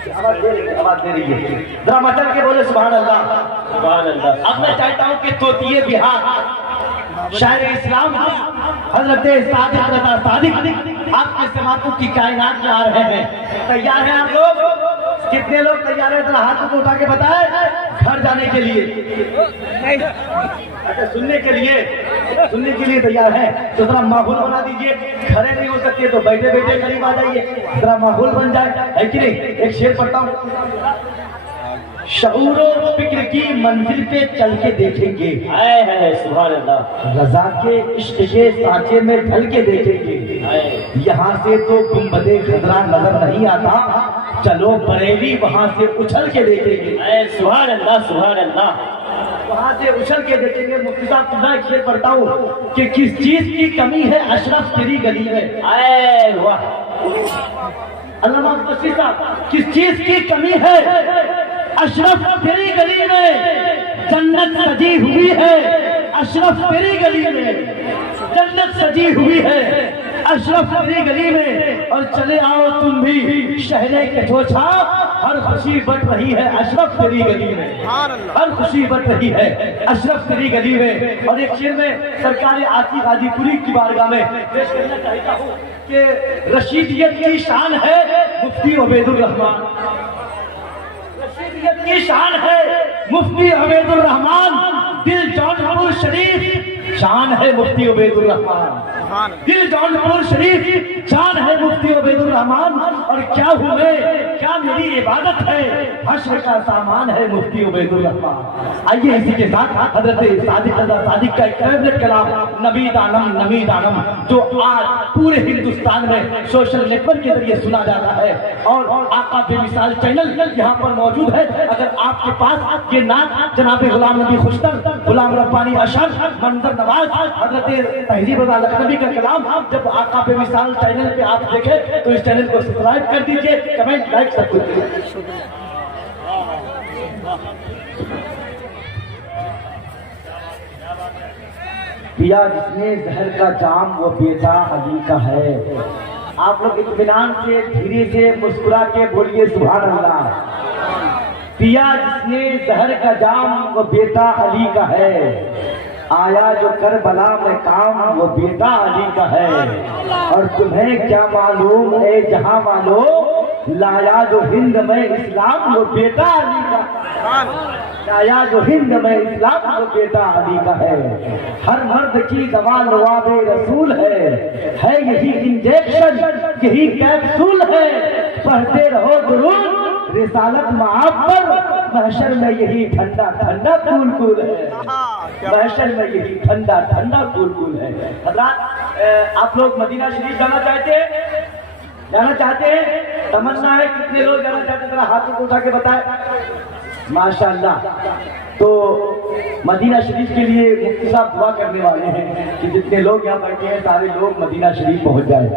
आवाज दे रही है, जरा मचल के बोले सुभान अल्लाह, सुभान अल्लाह। अब मैं चाहता हूँ कि तोतिए बिहार शायर इस्लाम हजरत सादिक रज़ा सादिक आपके समातों की कायनात में आ रहे हैं। तैयार हैं आप लोग? कितने लोग तैयार हैं? जरा हाथ को उठा के बताए। घर जाने के लिए, अच्छा सुनने के लिए तैयार हैं तो जरा माहौल बना दीजिए। खड़े नहीं हो सकते तो बैठे बैठे करीब आ जाइए, जरा माहौल बन जाए, है कि नहीं? एक शेर पढ़ता हूँ, शऊरो फिक्र की मंजिल पे चल के देखेंगे, है सुभान अल्लाह, रजा के इश्क के सांचे में ढल के देखेंगे। यहाँ से तो गुंबदे खजरा नजर नहीं आता, चलो बरेली वहाँ से उछल के देखेंगे। सुभान अल्लाह, सुभान अल्लाह। वहाँ से उछल के देखेंगे। मुफ्ती साहब मैं शेर पढ़ता हूँ कि किस चीज की कमी है अशरफ तेरी गली में। वाह, علامہ مفتی صاحب کس چیز کی کمی ہے؟ اشرف تیری گلی میں جنت سجی ہوئی ہے، اشرف تیری گلی میں جنت سجی ہوئی ہے، اشرف تیری گلی میں، اور چلے آؤ تم بھی شہر کچوچھا، ہر خوشی بٹ رہی ہے اشرف تیری گلی میں، ہر خوشی بٹ رہی ہے اشرف تیری گلی میں۔ اور ایک شعر میں سرکار آصف غازی پوری کی بارگاہ میں پیش کرنا چاہتا ہوں کہ رشیدیت کی شان ہے مفتی عبید الرحمان، رشیدیت کی شان ہے مفتی عبید الرحمان، دل جونپور شریف شان ہے مفتی عبید الرحمان، دل جونپور شریف شان ہے مفتی عبید الرحمان، اور کیا ہوں میں کیا میری عبادت ہے، حشر کا سامان ہے مفتی عبید الرحمان۔ آئیے اسی کے ساتھ حضرت صادق رضا صادق کا ایک فیوریٹ کلام نبی دانم نبی دانم، جو آج پورے ہندوستان میں سوشل نیٹ ورک کے ذریعے سنا جاتا ہے، اور آقا بے مثال چینل یہاں پر موجود ہے۔ اگر آپ کے پاس یہ نعت جناب غلام نبی خوشتر، غلام ربانی اشر، منظر نواز، حضرت تہذیب رضا لکھنوی کا کلام جب آقا بے مثال چینل پہ آپ دیکھیں تو اس چینل کو سبسکرائب کر دیجئے، کمنٹ لائک سب کچھ کیجئے۔ پیا جس نے زہر کا جام وہ بیٹا علی کا ہے۔ آپ لوگ اطمینان سے دھیرے سے مسکرا کے بولیے سبحان اللہ۔ پیا جس نے زہر کا جام وہ بیٹا علی کا ہے، آیا جو کربلا میں کام وہ بیٹا علی کا ہے، اور تمہیں کیا معلوم اے جہاں والو، لایا جو ہند میں اسلام وہ بیٹا علی کا، لایا جو ہند میں اسلام وہ بیٹا علی کا ہے۔ ہر مرد کی دوا لواب رسول ہے یہی انجیکشن یہی کیپسول ہے، پڑھتے رہو درود رسالت معاف پر، محشر میں یہی ٹھنڈا ٹھنڈا کول کول ہے، محشر میں یہی ٹھنڈا ٹھنڈا کول کول ہے۔ حضرات آپ لوگ مدینہ شریف جانا چاہتے ہیں؟ جانا چاہتے ہیں؟ تمنا ہے کتنے لوگ جانا چاہتے ہیں؟ ذرا ہاتھوں کو اٹھا کے بتائیں۔ ماشاءاللہ۔ تو مدینہ شریف کے لیے مفتی صاحب دعا کرنے والے ہیں کہ جتنے لوگ یہاں بیٹھے ہیں سارے لوگ مدینہ شریف پہنچ جائیں،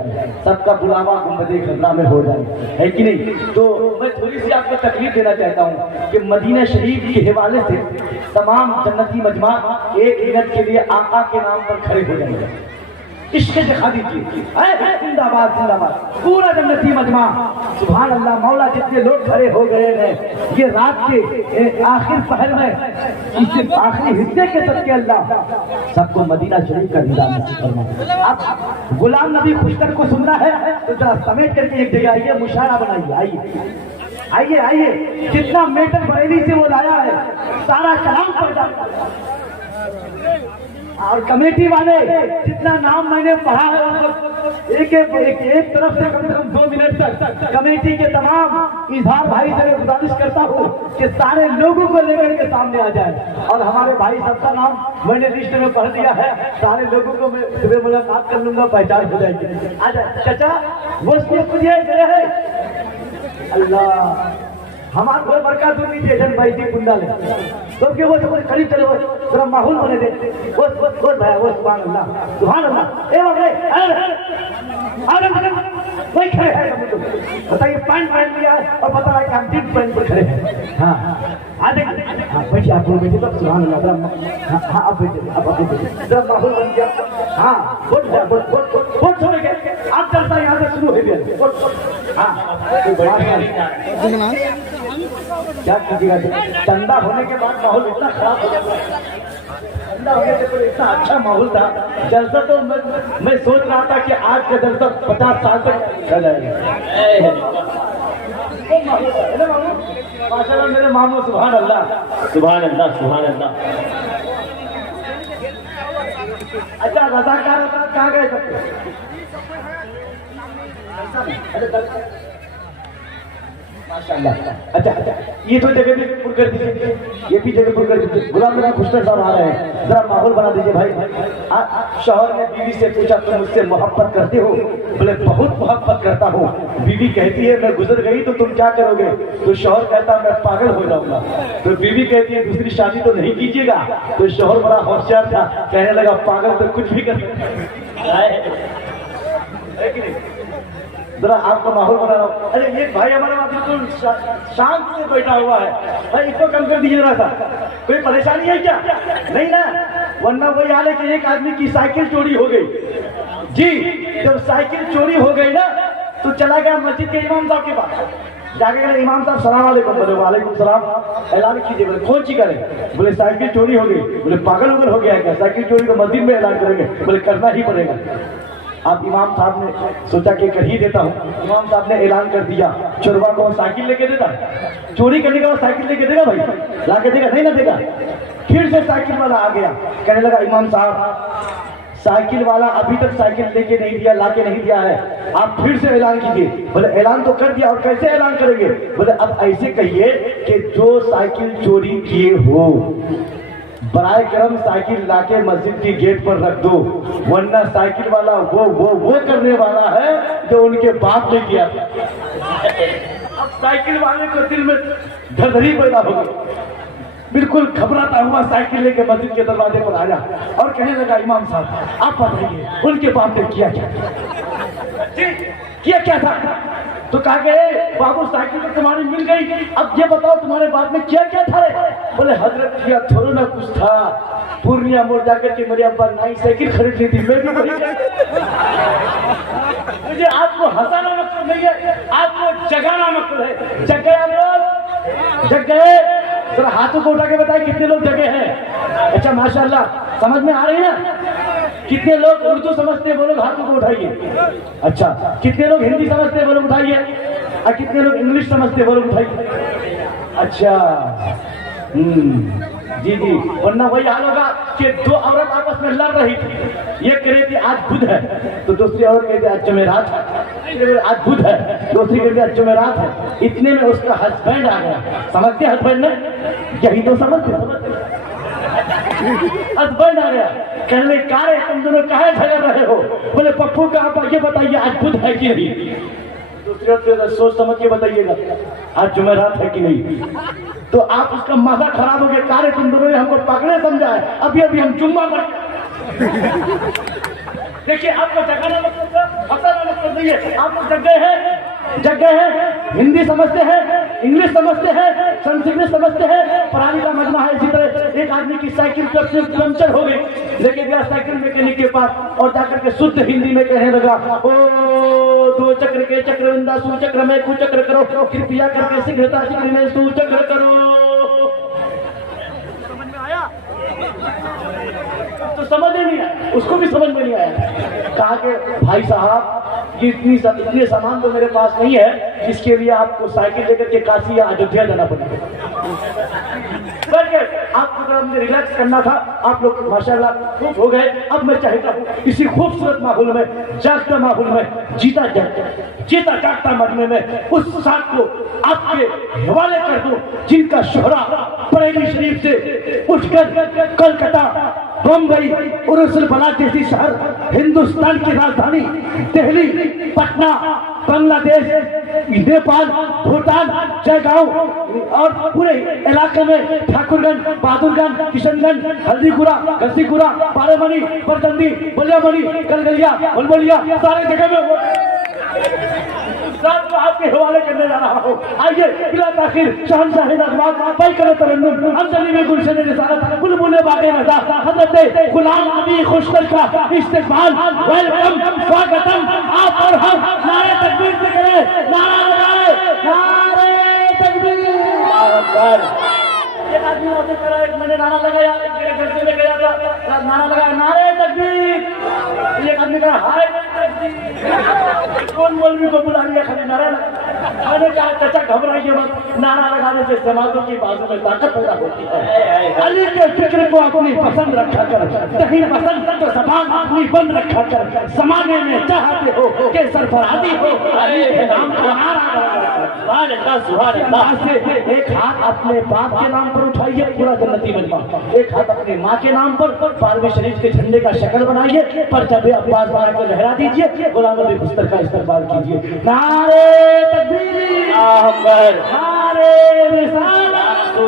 سب کا بلاوا گنبد خضرا میں ہو جائے، ہے کہ نہیں؟ تو میں تھوڑی سی آپ کو تکلیف دینا چاہتا ہوں کہ مدینہ شریف کے حوالے سے تمام جنتی مجمع ایک منٹ کے لیے آقا کے نام پر کھڑے ہو جائیں گے، عشق دکھا دیجیے، زندہ باد زندہ باد پورا جنتی مجمع، سبحان اللہ۔ مولا جتنے لوگ کھڑے ہو گئے ہیں یہ رات کے آخر پہر میں اس آخری حصے کے صدقے اللہ سب کو مدینہ شریف کا دیدار نصیب فرمائے۔ اب غلام نبی خوشتر کو سننا ہے تو ذرا سمیٹ کر کے ایک جگہ آئیے، مشاعرہ بنائیے، آئیے آئیے آئیے، جتنا میٹر بریلی سے وہ لایا ہے سارا کلام پڑھ جاتا ہے، اور کمیٹی والے جتنا نام میں نے پڑھا ہے ایک طرف سے کم 2 منٹ تک کمیٹی کے تمام اظہار بھائی سے گزارش کرتا ہوں کہ سارے لوگوں کو لے کر کے سامنے آ جائے، اور ہمارے بھائی سب کا نام میں نے لسٹ میں پڑھ دیا ہے، سارے لوگوں کو میں صبح ملاقات کر لوں گا، پہچان ہو جائے گی۔ آ جائے چچا، وہ اس کو مجھے گئے ہیں اللہ ہمارے گھر برکات ہوئی تھی جن بھائی تھی کنڈا لے تو کہ وہ سب قریب چلے وہ ذرا ماحول بنے دے وہ بھائی وہ سبحان اللہ اے بھائی وہی کھڑے ہیں بتائیے پینٹ پہن لیا اور بتا رہا ہے کہ ہم ٹیپ پہن پر کھڑے ہیں۔ ہاں آ دیکھیں ہاں بیٹھیے آپ لوگ بیٹھے تو سبحان اللہ ہاں اب بیٹھے اب بیٹھے ذرا ماحول بن گیا ہاں بہت چھوڑے گئے آپ چلتا یہاں سے شروع ہو گیا ہاں کیا کیجیے گا چندہ ہونے کے بعد ماحول اتنا خراب ہو جاتا ہے، چندہ ہونے سے پہلے اتنا اچھا ماحول تھا جلسہ تو میں سوچ رہا تھا کہ آج کا جلسہ 50 سال تک چلا جائے گا۔ ماشاء اللہ میرے ماموں سبحان اللہ سبحان اللہ سبحان اللہ۔ اچھا رضاکار کہاں گئے ماشاءاللہ۔ اچھا یہ تو جگہ بھی پر کر دیجیے، یہ بھی جگہ پر کر دیجیے۔ غلام نبی خوشتر صاحب آ رہے ہیں، ذرا ماحول بنا دیجیے بھائی۔ شوہر نے بیوی سے پوچھا تم مجھ سے محبت کرتے ہو؟ بولے بہت محبت کرتا ہوں۔ بیوی کہتی ہے میں گزر گئی تو تم کیا کرو گے؟ تو شوہر کہتا میں پاگل ہو جاؤں گا۔ تو بیوی کہتی ہے دوسری شادی تو نہیں کیجیے گا؟ تو شوہر بڑا ہوشیار تھا، کہنے لگا پاگل تو کچھ بھی کر سکتا ہے کہ نہیں؟ ذرا آپ کا ماحول بنا رہا ہوں. ارے ایک بھائی ہمارے وہاں بالکل شانت سے بیٹھا ہوا ہے. بھائی اس کو کم کر دیجیے ذرا سا. کوئی پریشانی ہے کیا؟ نہیں نا؟ ورنہ وہی حال ہے کہ ایک آدمی کی سائیکل چوری ہو گئی. جی جب سائیکل چوری ہو گئی نا تو چلا گیا مسجد کے امام صاحب کے پاس. جا کے کہا امام صاحب السلام علیکم. بولے وعلیکم السلام. اعلان کیجیے. بولے کون سی کرے؟ بولے سائیکل چوری ہو گئی. بولے پاگل وگل ہو گیا ہے کیا؟ سائیکل چوری تو مسجد میں اعلان کریں گے. بولے کرنا ہی پڑے گا. اب امام صاحب نے سوچا کہ کر ہی دیتا ہوں. امام صاحب نے اعلان کر دیا چوروا کو سائیکل لے کے دیتا. چوری کرنے کے بعد سائیکل لے کے دے گا بھائی؟ لا کے دے گا؟ نہیں نہ دے گا. پھر سے سائیکل والا آ گیا. کہنے لگا امام صاحب سائیکل والا ابھی تک سائیکل لے کے نہیں دیا, لا کے نہیں دیا ہے, آپ پھر سے اعلان کیجیے. بولے اعلان تو کر دیا, اور کیسے اعلان کریں گے؟ بولے اب ایسے کہیے کہ جو سائیکل چوری کیے ہو برائے کرم سائیکل لا کے مسجد کی گیٹ پر رکھ دو, ورنہ سائیکل والا وہ کرنے والا ہے جو ان کے باپ نے کیا. اب سائیکل والے کو دل میں دھڑدھڑی پیدا ہو گئی. بالکل گھبراتا ہوا سائیکل لے کے مسجد کے دروازے پر آیا اور کہنے لگا امام صاحب آپ بتائیے ان کے باپ نے کیا کیا تھا؟ تو کہا کہ بابو سائیکل تو تمہاری مل گئی, اب یہ بتاؤ تمہارے باپ میں کیا تھا رے؟ بولے حضرت کیا تھوڑا نہ کچھ تھا, پورنیہ موڑ جا کر کے میرے ابا نئی سائیکل خرید لی تھی, میں بھی وہی. مجھے آپ کو ہنسانا مقصد نہیں ہے, آپ کو جگانا مقصد ہے. جگ گئے ہم لوگ, جگ گئے. ذرا ہاتھوں کو اٹھا کے بتائیں کتنے لوگ جگے ہیں. اچھا ماشاءاللہ سمجھ میں آ رہی ہے نا؟ کتنے لوگ اردو سمجھتے ہیں وہ لوگ ہاتھوں کو اٹھائیے. اچھا کتنے لوگ ہندی سمجھتے ہیں وہ لوگ اٹھائیے, اور کتنے لوگ انگلش سمجھتے ہیں وہ لوگ اٹھائیے. اچھا جی جی, ورنہ وہی حال ہوگا کہ دو عورت آپس میں لڑ رہی تھی. یہ کہہ رہی تھی آج بدھ ہے, تو دوسری عورت کہتی آج جمعرات ہے. آج بدھ ہے, دوسری کہتی آج جمعرات ہے. اتنے میں اس کا ہسبینڈ آ گیا. سمجھتے ہسبینڈ نے؟ یہی تو سمجھتے ہسبینڈ آ گیا. کہنے لگے کیا رے تم دونوں کہے جھگڑ رہے ہو؟ بولے پپو کا ابا یہ بتائیے آج بدھ ہے کہ نہیں؟ دوسری عورت سوچ سمجھ کے بتائیے گا آج جمعرات ہے کہ نہیں. تو آپ اس کا مزہ خراب ہو گیا. کارے تم دونوں نے ہم کو پکڑے سمجھا ہے, ابھی ابھی ہم جمعہ پر. دیکھیے آپ کو جگانا مطلب ہنسانا مطلب نہیں ہے. آپ لوگ جگ گئے ہیں, ہندی سمجھتے ہیں, انگلش سمجھتے ہیں, سنسکرت سمجھتے ہیں. پرانی کا مجمع ہے. اسی طرح ایک آدمی کی سائیکل پنکچر ہو گئی, لیکن گیا سائیکل میکینک کے پاس اور جا کر کے شدھ ہندی میں کہنے لگا او دو چکر کے چکروندا سو چکر میں کو چکر کرو, کرپیا کر کے سگھتا چکر میں سو چکر کرو. سمجھ میں آیا؟ تو سمجھ نہیں آیا, اس کو بھی سمجھ میں نہیں آیا. کہا کہ بھائی صاحب یہ اتنے سامان تو میرے پاس نہیں ہے جس کے لیے آپ کو سائیکل لے کر کے کاشی یا ایودھیا جانا پڑے گا. آپ کو مجھے ریلیکس کرنا تھا. آپ لوگ ماشاءاللہ خوب ہو گئے. اب میں چاہتا ہوں اسی خوبصورت ماحول میں, جاگتا ماحول میں, جیتا جاگتا مجمع میں اس ساتھ کو آپ کے حوالے کر دوں جن کا شہرا بریلی شریف سے اٹھ کر کلکتہ, بمبئی, عرس البلاد جیسی شہر, ہندوستان کی راجدھانی دہلی, پٹنہ, بنگلہ دیش, نیپال, بھوٹان, جے گاؤں اور پورے علاقے میں ٹھاکر گنج, بہادر گنج, کشن گنج, ہلدی گورا, گسی گورا, بارے منی, برتندی, بلیا منی, گلگلیا, بلبلیا, سارے جگہ میں رات کو آپ کے حوالے کرنے جا رہا ہوں. آئیے بلا تاخیر شہنشاہ نغمات پائی کرے ترنم, ہم سبھی میں گلشن رسالت بلبل باغ رضا حضرت غلام نبی خوشتر کا استقبال, ویلکم, سواگتم. آپ اور ہم نعرہ تکبیر سے کریں, نعرہ لگائے, نعرہ تکبیر. ایک آدمی ہوتے کرا, ایک میں نے نعرہ لگایا, میرے گھر سے لے گیا تھا, نعرہ لگایا نعرہ تکبیر. ایک آدمی کہا ہائے تکبیر. کون مولوی کو بلا لیا خالی نعرہ لگا. میں نے کہا چچا گھبرائیے مت, نعرہ لگانے سے سماجوں کی بازو میں طاقت پیدا ہوتی ہے. علی کے فکر کو اپنی پسند رکھا کر, دہی پسند تو زبان اپنی بند رکھا کر, زمانے میں چاہتے ہو کہ سرفرازی ہو, علی کے نام کا نعرہ سے ایک ہاتھ اپنے باپ کے نام پر اٹھائیے, پورا جنتی مجمع. ایک ہاتھ اپنے ماں کے نام پر بارہویں شریف کے جھنڈے کا شکل بنائیے, پر جب عباس بار کو لہرا دیجیے, غلام نبی خوشتر کا استقبال کیجیے. نعرہ تکبیر, نعرہ رسالت,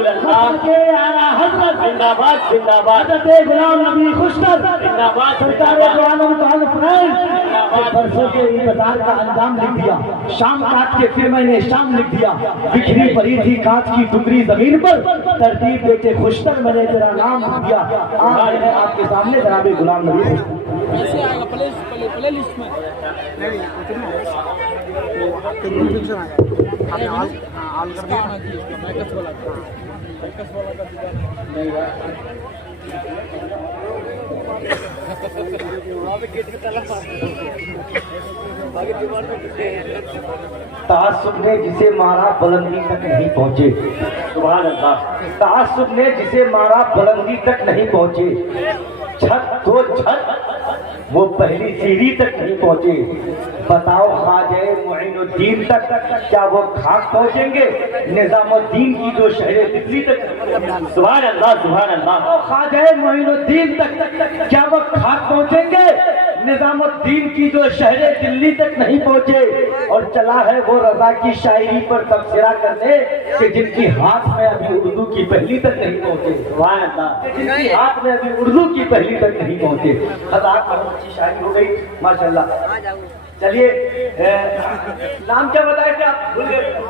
کے اعلیٰ حضرت जिंदाबाद जिंदाबाद हजरत गुलाम नबी खुशतर जिंदाबाद सरकार दो आलम का परसों के इंतजार का अंजाम लिख दिया, शाम काट के फिर मैंने शाम लिख दिया, बिखरी पड़ी थी कांच की टुकड़ी जमीन पर, तरतीब देके खुशतर मैंने तेरा नाम लिख दिया। आज है आपके सामने जनाब गुलाम नबी खुशतर। ऐसे आएगा प्ले लिस्ट में नहीं नोटिफिकेशन आएगा। आपने ऑन कर दिया बैकअप वाला तासुब ने जिसे मारा बुलंदी तक नहीं पहुंचे, सुभान अल्लाह। तासुब ने जिसे मारा बुलंदी तक नहीं पहुंचे, छत तो छत वो पहली सीढ़ी तक नहीं पहुंचे। बताओ ख्वाजा मुइनुद्दीन तक क्या वो खाक पहुंचेंगे? निजामुद्दीन की जो शहर दिल्ली तक, सुभान अल्लाह सुभान अल्लाह। ख्वाजा मुइनुद्दीन तक क्या वो खाक पहुंचेंगे? निजामुद्दीन की जो शहर दिल्ली तक नहीं पहुंचे। और चला है वो रजा की शायरी पर तबसरा करने कि जिनकी हाथ में अभी उर्दू की पहली तक नहीं पहुंचे, सुभान अल्लाह। जिनकी हाथ में अभी उर्दू की पहली तक नहीं पहुंचे। हजार बहुत अच्छी शायरी हो गई माशाल्लाह। चलिए नाम क्या बताया क्या भूल गए?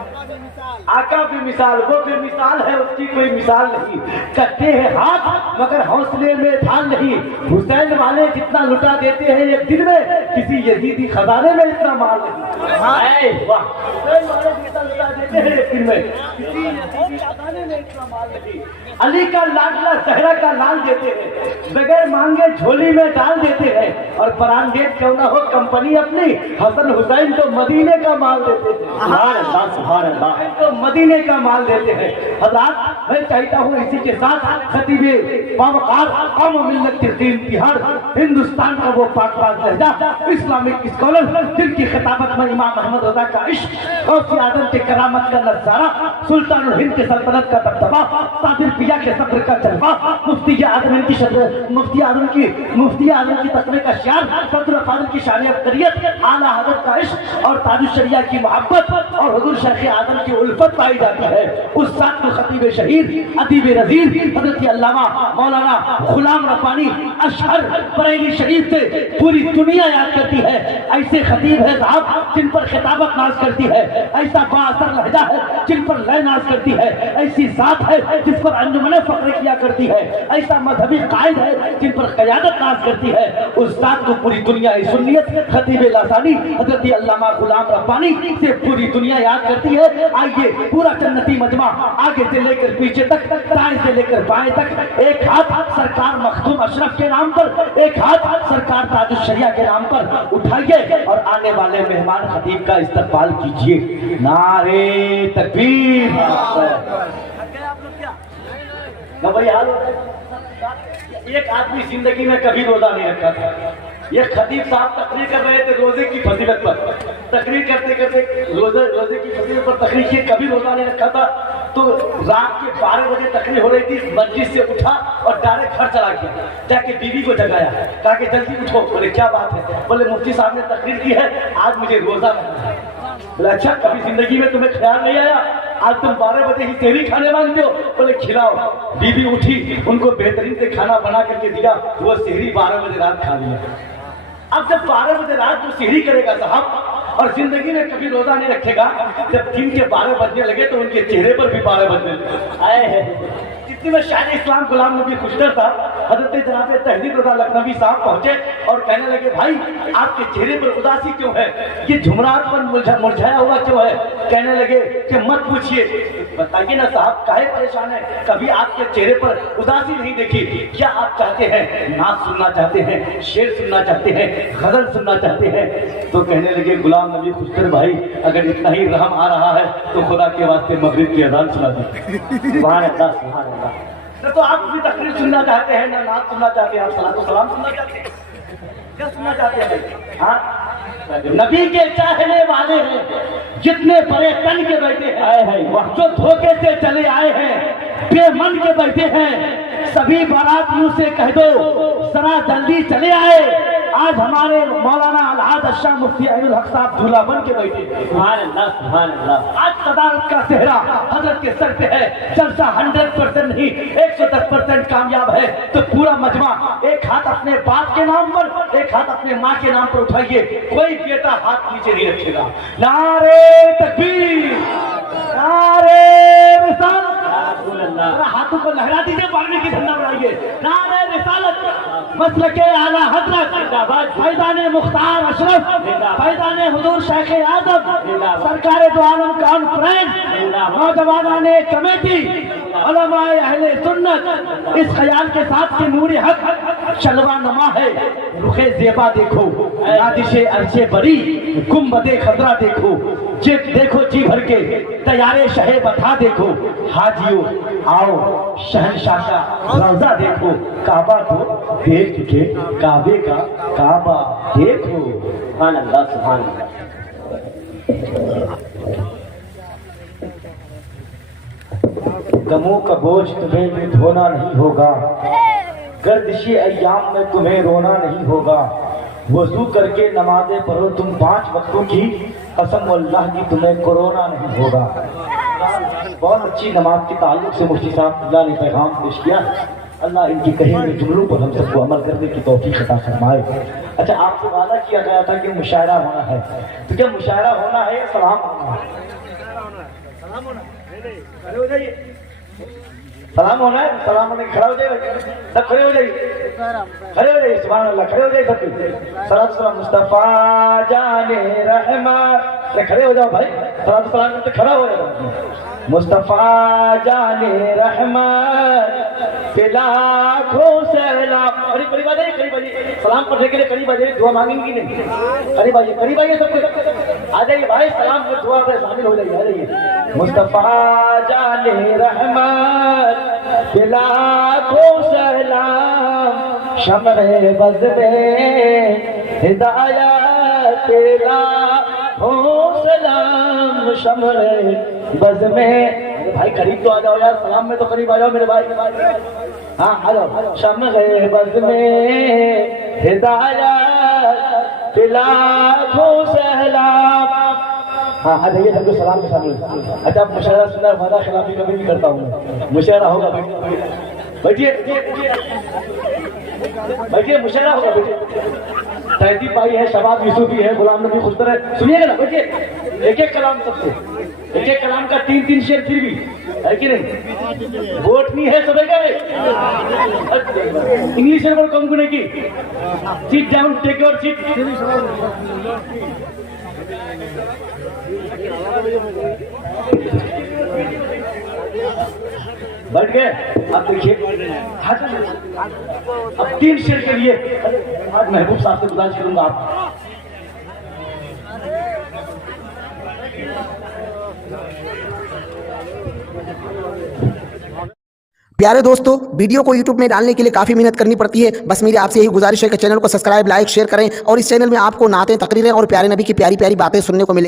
आका भी मिसाल, वो भी मिसाल है, उसकी कोई मिसाल नहीं। कट्टे हैं हाथ मगर हौसले में ढाल नहीं। हुसैन वाले जितना लुटा देते हैं एक दिन में, किसी यजीदी खजाने में इतना माल नहीं। वाह, हुसैन वाले जितना लुटा देते हैं एक दिन में, किसी यजीदी खजाने में इतना माल नहीं। अली का लाडला सहरा का लाल देते हैं, बगैर मांगे झोली में डाल देते हैं। और ब्रांडेड क्यों ना हो कंपनी अपनी, हसन हुसैन तो मदीने का माल देते हैं। सुभान अल्लाह सुभान अल्लाह, तो मदीने का माल देते हैं। हज़रात मैं चाहता हूँ इसी के साथ खतीबे बावकार कौम मिल्लत के दीन बिहार हिंदुस्तान का वो पाक पाक लहजा इस्लामिक स्कॉलर जिनकी खिताबत में इमाम अहमद रज़ा का इश्क, गौसे आजम के करामत का नज़ारा, सुल्तान हिंद के सल्तनत का दबदबा, साबिर पिया के सब्र का जलवा, मुफ्ती आजम की मुफ्ती आजम की तस्वीर का शान, सदर फारूक की शान अख्तरियत, आला हज़रत का इश्क और ताजुश शरिया की मोहब्बत और हुजूर शेख आजम की उल्फत पाई जाती है। उस साथ को खतीब शहीद अदीब रजील हज़रत अल्लामा मौलाना गुलाम रब्बानी अशहर बरेली शरीफ से पूरी दुनिया याद करती है। ऐसे खतीब है साहब जिन पर खिताबत नाज करती है, ऐसा बाअसर लहजा है जिन पर लय नाज करती है, ऐसी जात है जिस पर अंजुमन फख्र किया करती है, ऐसा मजहबी कायद है जिन पर क़यादत नाज करती है। उस जात को पूरी दुनिया सुन्नियत खतीब लासानी हज़रत अल्लामा गुलाम रब्बानी से पूरी दुनिया याद करती है। आइए पूरा जन्नती मजमा आगे से लेकर पीछे तक, दाएं से लेकर बाएं तक, एक हाथ सरकार मखदूम अशरफ के नाम पर, एक हाथ सरकार ताजुश शरिया के नाम पर उठाइए और आने वाले मेहमान खतीब का इस्तकबाल कीजिए। नारे तकबीर। भाई हाल एक आदमी जिंदगी में कभी रोजा नहीं रखा था। ये खतीब साहब तकरीर कर रहे थे रोजे की फजीलत पर, तकरीर करते करते रोजे की फजीलत पर तकरीर की, कभी रोजा नहीं रखा था। तो रात के 12 बजे तकरीर हो रही थी, मस्जिद से उठा और डायरेक्ट घर चला गया, जाके बीवी को जगाया, कहा कि जल्दी उठो। बोले क्या बात है? बोले मुफ्ती साहब ने तकरीर की है, आज मुझे रोजा रखना है। बोले अच्छा, कभी जिंदगी में तुम्हें ख्याल नहीं आया? आज तुम 12 बजे ही सेहरी खाने मांगते हो? बोले खिलाओ। बीवी उठी, उनको बेहतरीन से खाना बना करके दिया, वो सेहरी 12 बजे रात खा लिया। अब जब 12 बजे रात जो सेहरी करेगा साहब और जिंदगी में कभी रोजा नहीं रखेगा, जब दिन के 12 बजने लगे तो उनके चेहरे पर भी 12 बजने लगे। आए हैं इतनी में शायर इस्लाम गुलाम नबी खुशतर था, हजरत जनाब तहजीब रज़ा लखनवी साहब पहुंचे और कहने लगे भाई आपके चेहरे पर उदासी क्यों है? ये झुमराहट पर मुरझाया हुआ क्यों है? कहने लगे कि मत पूछिए, बताइए ना साहब काहे परेशान है? कभी आपके चेहरे पर उदासी नहीं देखी। क्या आप चाहते हैं? नाच सुनना चाहते हैं, शेर सुनना चाहते हैं, गजल सुनना चाहते हैं? तो कहने लगे गुलाम नबी खुशतर भाई अगर इतना ही रहम आ रहा है तो खुदा के वास्ते मगरिब की अज़ान सुना दी। सुभान अल्लाह सुभान अल्लाह। तो आप भी तकरीर सुनना चाहते हैं ना नाच सुनना चाहते हैं, आप सलातो सलाम सुनना चाहते हैं, क्या सुनना चाहते हैं? हाँ, नबी के चाहने वाले हैं जितने बड़े तन के बैठे हैं, जो धोखे से चले आए हैं, बेमन के बैठे हैं, सभी बारातियों से कह दो जरा जल्दी चले आए, आज हमारे मौलाना अलहाज अशा मुफ्ती अहमद हक साहब दूल्हा बन के बैठे। सुभान अल्लाह, सुभान अल्लाह। आज सदारत का सेहरा हजरत के सर पे है। जलसा 100% नहीं 110% कामयाब है। तो पूरा मजमा एक हाथ अपने बाप के नाम पर, एक हाथ अपने माँ के नाम पर उठाइए। कोई बेटा हाथ नीचे नहीं रखेगा। नारे तकबीर, नारे रिसालत, हाथों को लहरा दीजिए, पानी की झंडा बनाइए। नारे रिसालत, मसलके आला हजरत, फैज़ाने मुख्तार अशरफ, फैज़ाने हुजूर शेख आज़म, सरकार दो आलम कॉन्फ्रेंस, नौजवानाने कमेटी, उलमाए अहले सुन्नत, इस ख्याल के साथ कि नूर हक शलवा नमा है। रुखे ज़ेबा देखो, नादिशे अर्शे बरी, गुंबदे खतरा देखो, जी देखो जी भर के तैयारे शहे बता देखो। हाजियो आओ शहनशाह का रौजा देखो, काबा को देख के काबे का काबा देखो। सुभान अल्लाह, सुभान अल्लाह। गमों का बोझ तुम्हें भी धोना नहीं होगा, गर्दिशी अय्याम में तुम्हें रोना नहीं होगा। वजू करके नमाज़ें पढ़ो तुम 5 वक्तों की, कसम अल्लाह की तुम्हें कोरोना नहीं होगा। बहुत अच्छी नमाज के ताल्लुक से मुफ्ती साहब अल्लाह ने पैगाम पेश किया। अल्लाह इनकी कहे हुए जुमलों पर हम सबको अमल करने की तौफीक अता फरमाए। अच्छा, आपसे वादा किया गया था कि मुशायरा होना है, तो क्या मुशायरा होना है या सलाम होना है? सलाम होना है, खड़े हो जाइए। सलाम होना है, सलाम होने खड़ा हो जाइए, सब खड़े हो जाइए, खड़े हो जाइए। सुभान अल्लाह, खड़े हो जाइए सब। सलाम सलाम मुस्तफा जाने रहमत, खड़े हो जाओ भाई। सलाम सलाम तो खड़ा हो जाओ। मुस्तफा जाने रहमत के लाखों सलाम। करीब आ जाइए, करीब आ जाइए। सलाम पढ़ने के लिए करीब आ जाइए, दुआ मांगेंगे नहीं। करीब आइए सब कुछ आ जाइए भाई, सलाम में दुआ में शामिल हो जाइए। आ जाइए। मुस्तफा जाने रहमत के लाखों सलाम, शमरे बज़ में हिदायत तेरा हो सलाम, शमरे बज़ में। भाई करीब तो आ जाओ यार, सलाम में तो करीब आ जाओ मेरे भाई। हाँ आ जाओ। शमरे बज़ में हिदायत तेरा हो सलाम। हाँ आ जाइए सबको सलाम के सामने। अच्छा, आप मुशायरा सुना, वादा खिलाफी कभी नहीं करता हूँ। मुशायरा होगा, बैठिए बैठिए, मुशायरा होगा, बैठिए। तहजीब भाई है, शबाब यूसुफी है, गुलाम नबी खुशतर है, सुनिएगा ना, बैठिए। एक एक कलाम सबसे, एक एक कलाम का 3-3 शेर फिर भी है कि नहीं? वोट नहीं है सबे का। इंग्लिश में कम गुने की sit down, take your seat. बैठ गए? अब देखिए, अब 3 शेर के लिए आज महबूब साहब से गुजारिश करूंगा आप। प्यारे दोस्तों, वीडियो को YouTube में डालने के लिए काफ़ी मेहनत करनी पड़ती है। बस मेरी आपसे यही गुजारिश है कि चैनल को सब्सक्राइब, लाइक, शेयर करें और इस चैनल में आपको नाते, तकरीरें और प्यारे नबी की प्यारी प्यारी बातें सुनने को मिले।